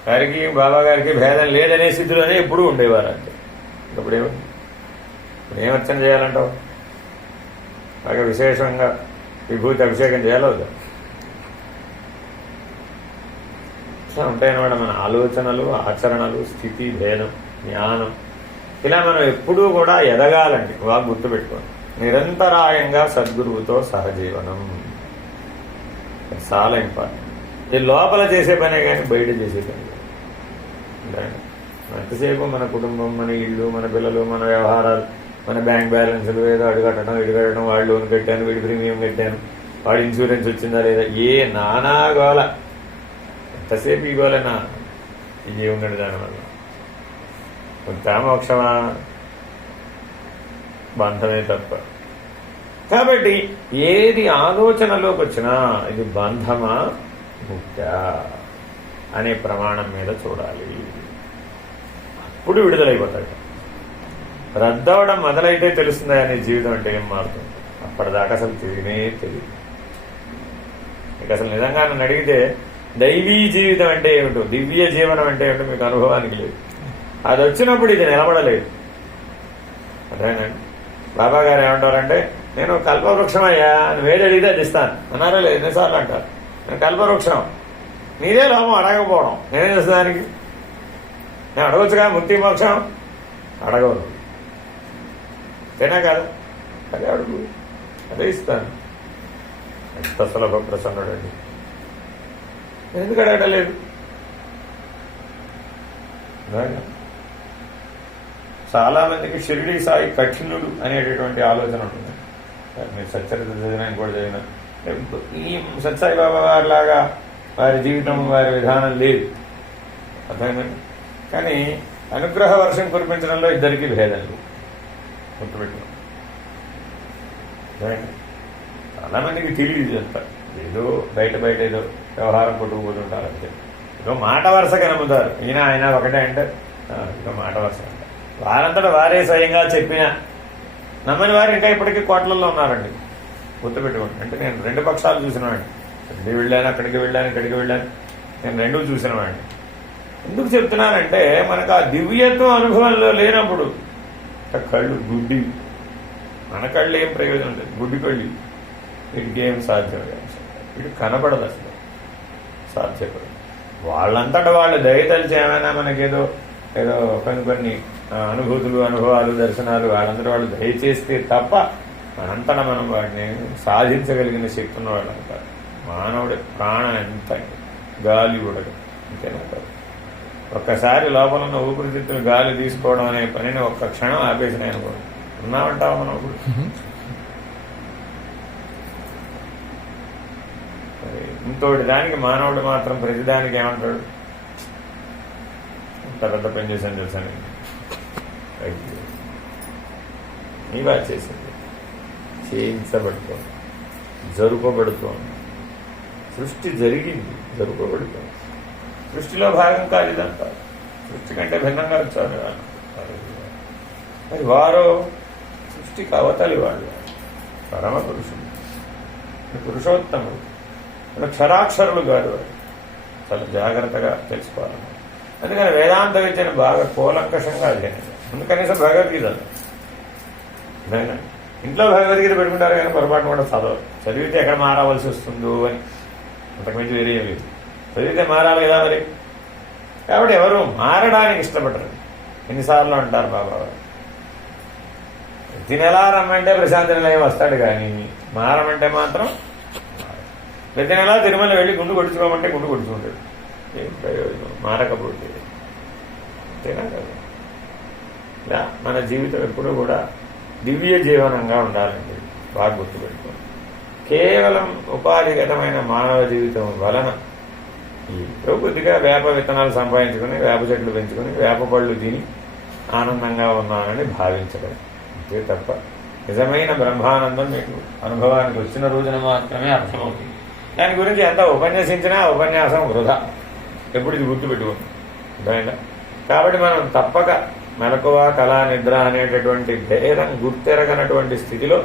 గారికి బాబా గారికి భేదం లేదనే స్థితిలోనే ఎప్పుడూ ఉండేవారు అంతే. ఇప్పుడు ఏం అర్చన చేయాలంటావు? బాగా విశేషంగా విభూతి అభిషేకం చేయాలి వద్దా? ఇట్లా ఉంటాయన్నమాట మన ఆలోచనలు, ఆచరణలు, స్థితి, భేదం, జ్ఞానం. ఇలా మనం ఎప్పుడూ కూడా ఎదగాలండి. బాగా గుర్తుపెట్టుకోండి. నిరంతరాయంగా సద్గురువుతో సహజీవనం చాలా ఇంపార్టెంట్. ఇది లోపల చేసే పనే కానీ బయట చేసే పని కాదు. ఎంతసేపు మన కుటుంబం, మన ఇళ్ళు, మన పిల్లలు, మన వ్యవహారాలు, మన బ్యాంక్ బ్యాలెన్స్లు, ఏదో అడుగట్టడం ఇటుకట్టడం, వాడు లోన్ కట్టాను, వీడి ప్రీమియం కట్టాను, వాడి ఇన్సూరెన్స్ వచ్చిందా లేదా, ఏ నానా గోల. ఎంతసేపు ఈ గోలనా? ఇది ఏముండదు దానివల్ల. కొంత మోక్షమా? బంధమే తప్ప. కాబట్టి ఏది ఆలోచనలోకి వచ్చినా ఇది బంధమా ముక్త అనే ప్రమాణం మీద చూడాలి. అప్పుడు విడుదలైపోతాడు. రద్దవడం మొదలైతే తెలుస్తుందా అనే జీవితం అంటే ఏం మారుతుంది. అప్పటిదాకా అసలు తెలియనే తెలియదు. మీకు అసలు నిజంగా నన్ను అడిగితే దైవీ జీవితం అంటే ఏమిటో, దివ్య జీవనం అంటే ఏమిటో మీకు అనుభవానికి లేదు. అది వచ్చినప్పుడు ఇది నిలబడలేదు. అదేనండి. బాబా గారు ఏమంటారంటే, నేను కల్పవృక్షమయ్యా, నువ్వేది అడిగితే అది ఇస్తాను అన్నారా లేదు? ఎన్నిసార్లు అంటారు. నేను కల్పవృక్షం, నీదే లోపం అడగకపోవడం, నేనేం చేస్తా దానికి? నేను అడగొచ్చుగా ముక్తి మోక్షం? అడగవు. తేనా కాదు? అదే అడుగు, అదే ఇస్తాను. ఎంత సులభ ప్రసన్నుడు అండి. ఎందుకు అడగలేదు? చాలా మందికి షిరిడి సాయి కఠినుడు అనేటటువంటి ఆలోచన ఉంటుంది. మీరు సచ్చరిత్ర చదివిన కూడా చదివిన ఈ సత్సాయి బాబా వారిలాగా వారి జీవితం, వారి విధానం లేదు. అర్థమైందండి. కానీ అనుగ్రహ వర్షం కురిపించడంలో ఇద్దరికీ భేదం లేదు. గుర్తుపెట్టుకో. చాలా మందికి తెలియదు అంతా. ఏదో బయట ఏదో వ్యవహారం కొట్టుకుపోతుంటారు అంతే. ఏదో మాట వరుసగా నమ్ముతారు. ఈయన ఆయన ఒకటే అంటే ఇదో మాట వరుస అంట. వారంతటా వారే స్వయంగా చెప్పిన నమ్మని వారు ఇంకా ఇప్పటికీ కోట్లల్లో ఉన్నారండి. గుర్తుపెట్టుకోండి. అంటే నేను రెండు పక్షాలు చూసినవాడిని. ఇక్కడికి వెళ్ళాను, అక్కడికి వెళ్ళాను, ఇక్కడికి వెళ్ళాను. నేను రెండూ చూసినవాడిని. ఎందుకు చెప్తున్నానంటే మనకు ఆ దివ్యత్వం అనుభవంలో లేనప్పుడు కళ్ళు గుడ్డి, మన కళ్ళు ఏం ప్రయోజనం లేదు. గుడ్డి కళ్ళు వీటికి ఏం సాధ్యం లేదు. వీటికి కనపడదు అసలు, సాధ్యపడదు. వాళ్ళంతటా వాళ్ళు దయతలిచి ఏమైనా మనకేదో ఏదో కొన్ని అనుభూతులు, అనుభవాలు, దర్శనాలు వాళ్ళందరూ వాళ్ళు దయచేస్తే తప్ప మనంతటా మనం వాటిని సాధించగలిగిన శక్తి ఉన్న వాళ్ళు అంటారు. మానవుడి ప్రాణం ఎంత గాలి ఉడదు అంతేనా కాదు. ఒక్కసారి లోపల ఉన్న ఊపిరితిత్తులు గాలి తీసుకోవడం అనే పనిని ఒక్క క్షణం ఆపేసినాయి అనుకోండి, ఉన్నామంటావా మనం ఇప్పుడు? ఇంతోటి దానికి మానవుడు మాత్రం ప్రతిదానికి ఏమంటాడు? ఇంత పెద్ద పని చేశాను తెలుసాను, నీవా చేసింది, చేయించబడుతోంది, జరుపబడుతోంది. సృష్టి జరిగింది, జరుపబడుతోంది. సృష్టిలో భాగం కాదు ఇదంతా. సృష్టి కంటే భిన్నంగా వచ్చారు. మరి వారు సృష్టికి అవతలి వాళ్ళు, పరమ పురుషుడు, పురుషోత్తముడు, క్షరాక్షరులు కాదు. చాలా జాగ్రత్తగా తెలుసుకోవాలి. అందుకని వేదాంత విద్యను బాగా కూలంకషంగా అధ్యయనం. అందుకనేసి భగవద్గీత ఇంట్లో భగవద్గీత పెట్టుకుంటారు కానీ పొరపాటు కూడా చదవరు. చదివితే ఎక్కడ మారవలసి వస్తుందో అని, అంతకుమించి వేరే లేదు. చదివితే మారాలి కదా మరి. కాబట్టి ఎవరు మారడానికి ఇష్టపడరు. ఎన్నిసార్లు అంటారు బాబా, ప్రతి నెలా రమ్మంటే ప్రశాంతి నిలయం వస్తాడు కానీ మారమంటే మాత్రం ప్రతి నెలా తిరుమల వెళ్ళి గుండు కొడుచుకోమంటే గుండు కొడుచుకుంటాడు. ఏం ప్రయోజనం మారకపోతే? అంతేనా కదా. ఇలా మన జీవితం ఎప్పుడూ కూడా దివ్య జీవనంగా ఉండాలండి. బాగా గుర్తుపెట్టుకోండి. కేవలం ఉపాధిగతమైన మానవ జీవితం వలన ఈ కొద్దిగా వేప విత్తనాలు సంపాదించుకుని, వేప చెట్లు పెంచుకుని, వేప పళ్ళు తిని ఆనందంగా ఉన్నానని భావించడం అంతే తప్ప నిజమైన బ్రహ్మానందం మీకు అనుభవానికి వచ్చిన రోజున మాత్రమే అర్థమవుతుంది. దాని గురించి ఎంత ఉపన్యసించినా ఉపన్యాసం వృధా. ఎప్పుడు ఇది గుర్తుపెట్టుకోండి, అర్థమైందా? కాబట్టి మనం తప్పక మెలకువ కళ నిద్ర అనేటటువంటి భేదం గుర్తెరగనటువంటి స్థితిలో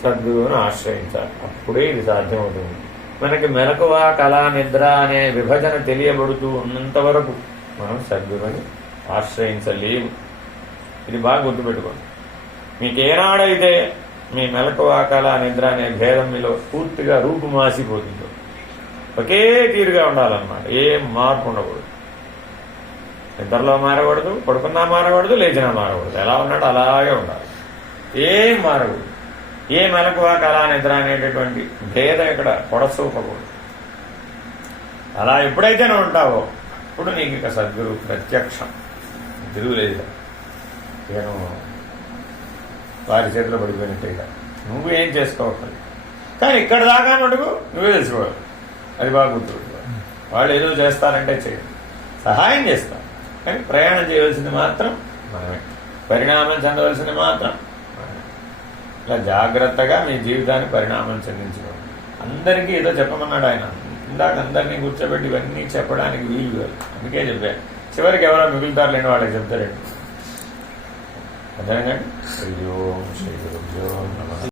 సద్గురువును ఆశ్రయించాలి. అప్పుడే ఇది సాధ్యమవుతుంది. మనకి మెలకువ కళ నిద్ర అనే విభజన తెలియబడుతూ ఉన్నంత వరకు మనం సద్గురువుని ఆశ్రయించలేము. ఇది బాగా గుర్తుపెట్టుకోండి. మీకేనాడైతే మీ మెలకువ కళ నిద్ర అనే భేదం మీలో పూర్తిగా రూపుమాసిపోతుందో, ఒకే తీరుగా ఉండాలన్నమాట, ఏం మార్పు ఉండకూడదు. నిద్రలో మారకూడదు, పడుకున్నా మారకూడదు, లేచినా మారకూడదు, ఎలా ఉన్నాడో అలాగే ఉండాలి, ఏం మారకూడదు. ఏ మెలకువ కళ నిద్ర అనేటటువంటి భేదం ఇక్కడ పొడసూపకూడదు. అలా ఎప్పుడైతే నువ్వు ఉంటావో ఇప్పుడు నీకు ఇక సద్గురువు ప్రత్యక్షం, తిరుగులేదు. నేను వారి చేతిలో పడిపోయినట్టుగా నువ్వు ఏం చేసుకోవాలి. కానీ ఇక్కడ దాకా మటుకు నువ్వే తెలుసుకోవాలి. అది బాగా గుర్తుపెట్టుకోవాలి. వాళ్ళు ఏదో చేస్తారంటే చేయండి, సహాయం చేస్తాం, కానీ ప్రయాణం చేయవలసింది మాత్రం మనమే, పరిణామం చెందవలసింది మాత్రం మనమే. ఇలా జాగ్రత్తగా మీ జీవితాన్ని పరిణామం చెందించుకోండి. అందరికీ ఏదో చెప్పమన్నాడు ఆయన. ఇందాక అందరినీ కూర్చోబెట్టి ఇవన్నీ చెప్పడానికి వీలు కాదు, అందుకే చెప్పాను. చివరికి ఎవరో మిగులుతారు లేని వాళ్ళకి చెప్తారండి. అర్థమైందండి? శ్రీ ఓం శ్రీ గురుభ్యో నమః.